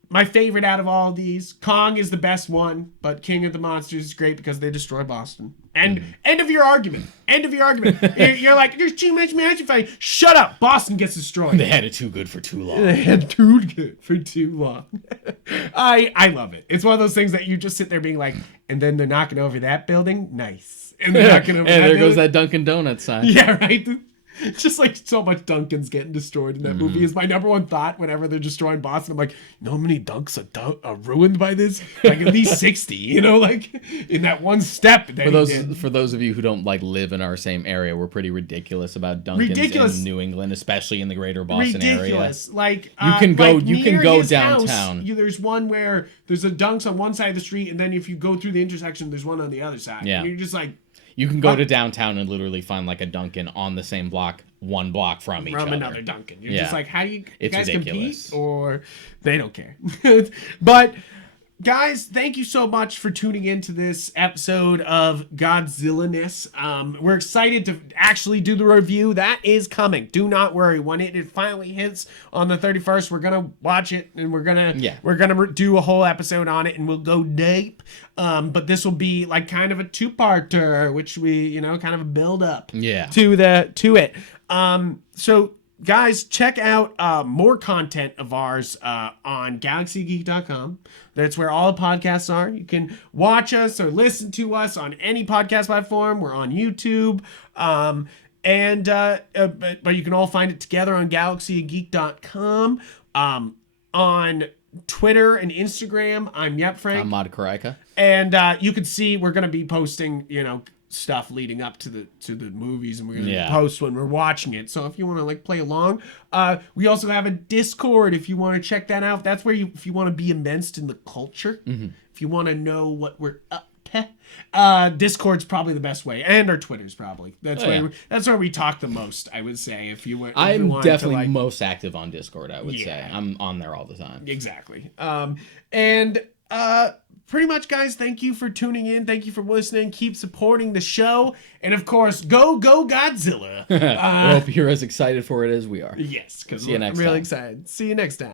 my favorite out of all of these. Kong is the best one, but King of the Monsters is great because they destroy Boston. And end of your argument. You're like, there's too much magic fighting. Shut up. Boston gets destroyed. They had it too good for too long. I love it. It's one of those things that you just sit there being like, and then they're knocking over that building. Nice. And they're knocking over there goes that Dunkin' Donuts sign. Yeah, right. It's just like so much Dunkin's getting destroyed in that movie is my number one thought whenever they're destroying Boston. I'm like, you know how many Dunks are ruined by this? Like at least 60, like in that one step. That for those of you who don't like live in our same area, we're pretty ridiculous about Dunkin's in New England, especially in the greater Boston area. Like you can go downtown. House, there's one where there's a Dunks on one side of the street, and then if you go through the intersection, there's one on the other side. Yeah, and you're just like. You can go to downtown and literally find like a Dunkin' on the same block, one block from each other. From another Dunkin'. You're just like, how do you guys ridiculous. Compete? Or they don't care. But guys, thank you so much for tuning into this episode of Godzilla-ness. We're excited to actually do the review. That is coming. Do not worry. When it finally hits on the 31st, we're gonna watch it and we're gonna do a whole episode on it and we'll go deep. But this will be like kind of a two-parter, which we, kind of a build up to it. So guys, check out more content of ours on galaxygeek.com. That's where all the podcasts are. You can watch us or listen to us on any podcast platform. We're on YouTube. But you can all find it together on galaxygeek.com. On Twitter and Instagram, I'm Yupfrank. I'm Mod Karaika. And you can see we're going to be posting, stuff leading up to the movies, and we're gonna post when we're watching it. So if you want to play along, we also have a Discord if you want to check that out. That's where if you want to be immersed in the culture, if you want to know what we're up to, Discord's probably the best way, and our Twitter's probably that's where we talk the most. I would say I'm definitely most active on Discord. I would say I'm on there all the time. Exactly. Pretty much, guys, thank you for tuning in. Thank you for listening. Keep supporting the show. And, of course, go Godzilla. I hope you're as excited for it as we are. Yes, because we're really excited. See you next time.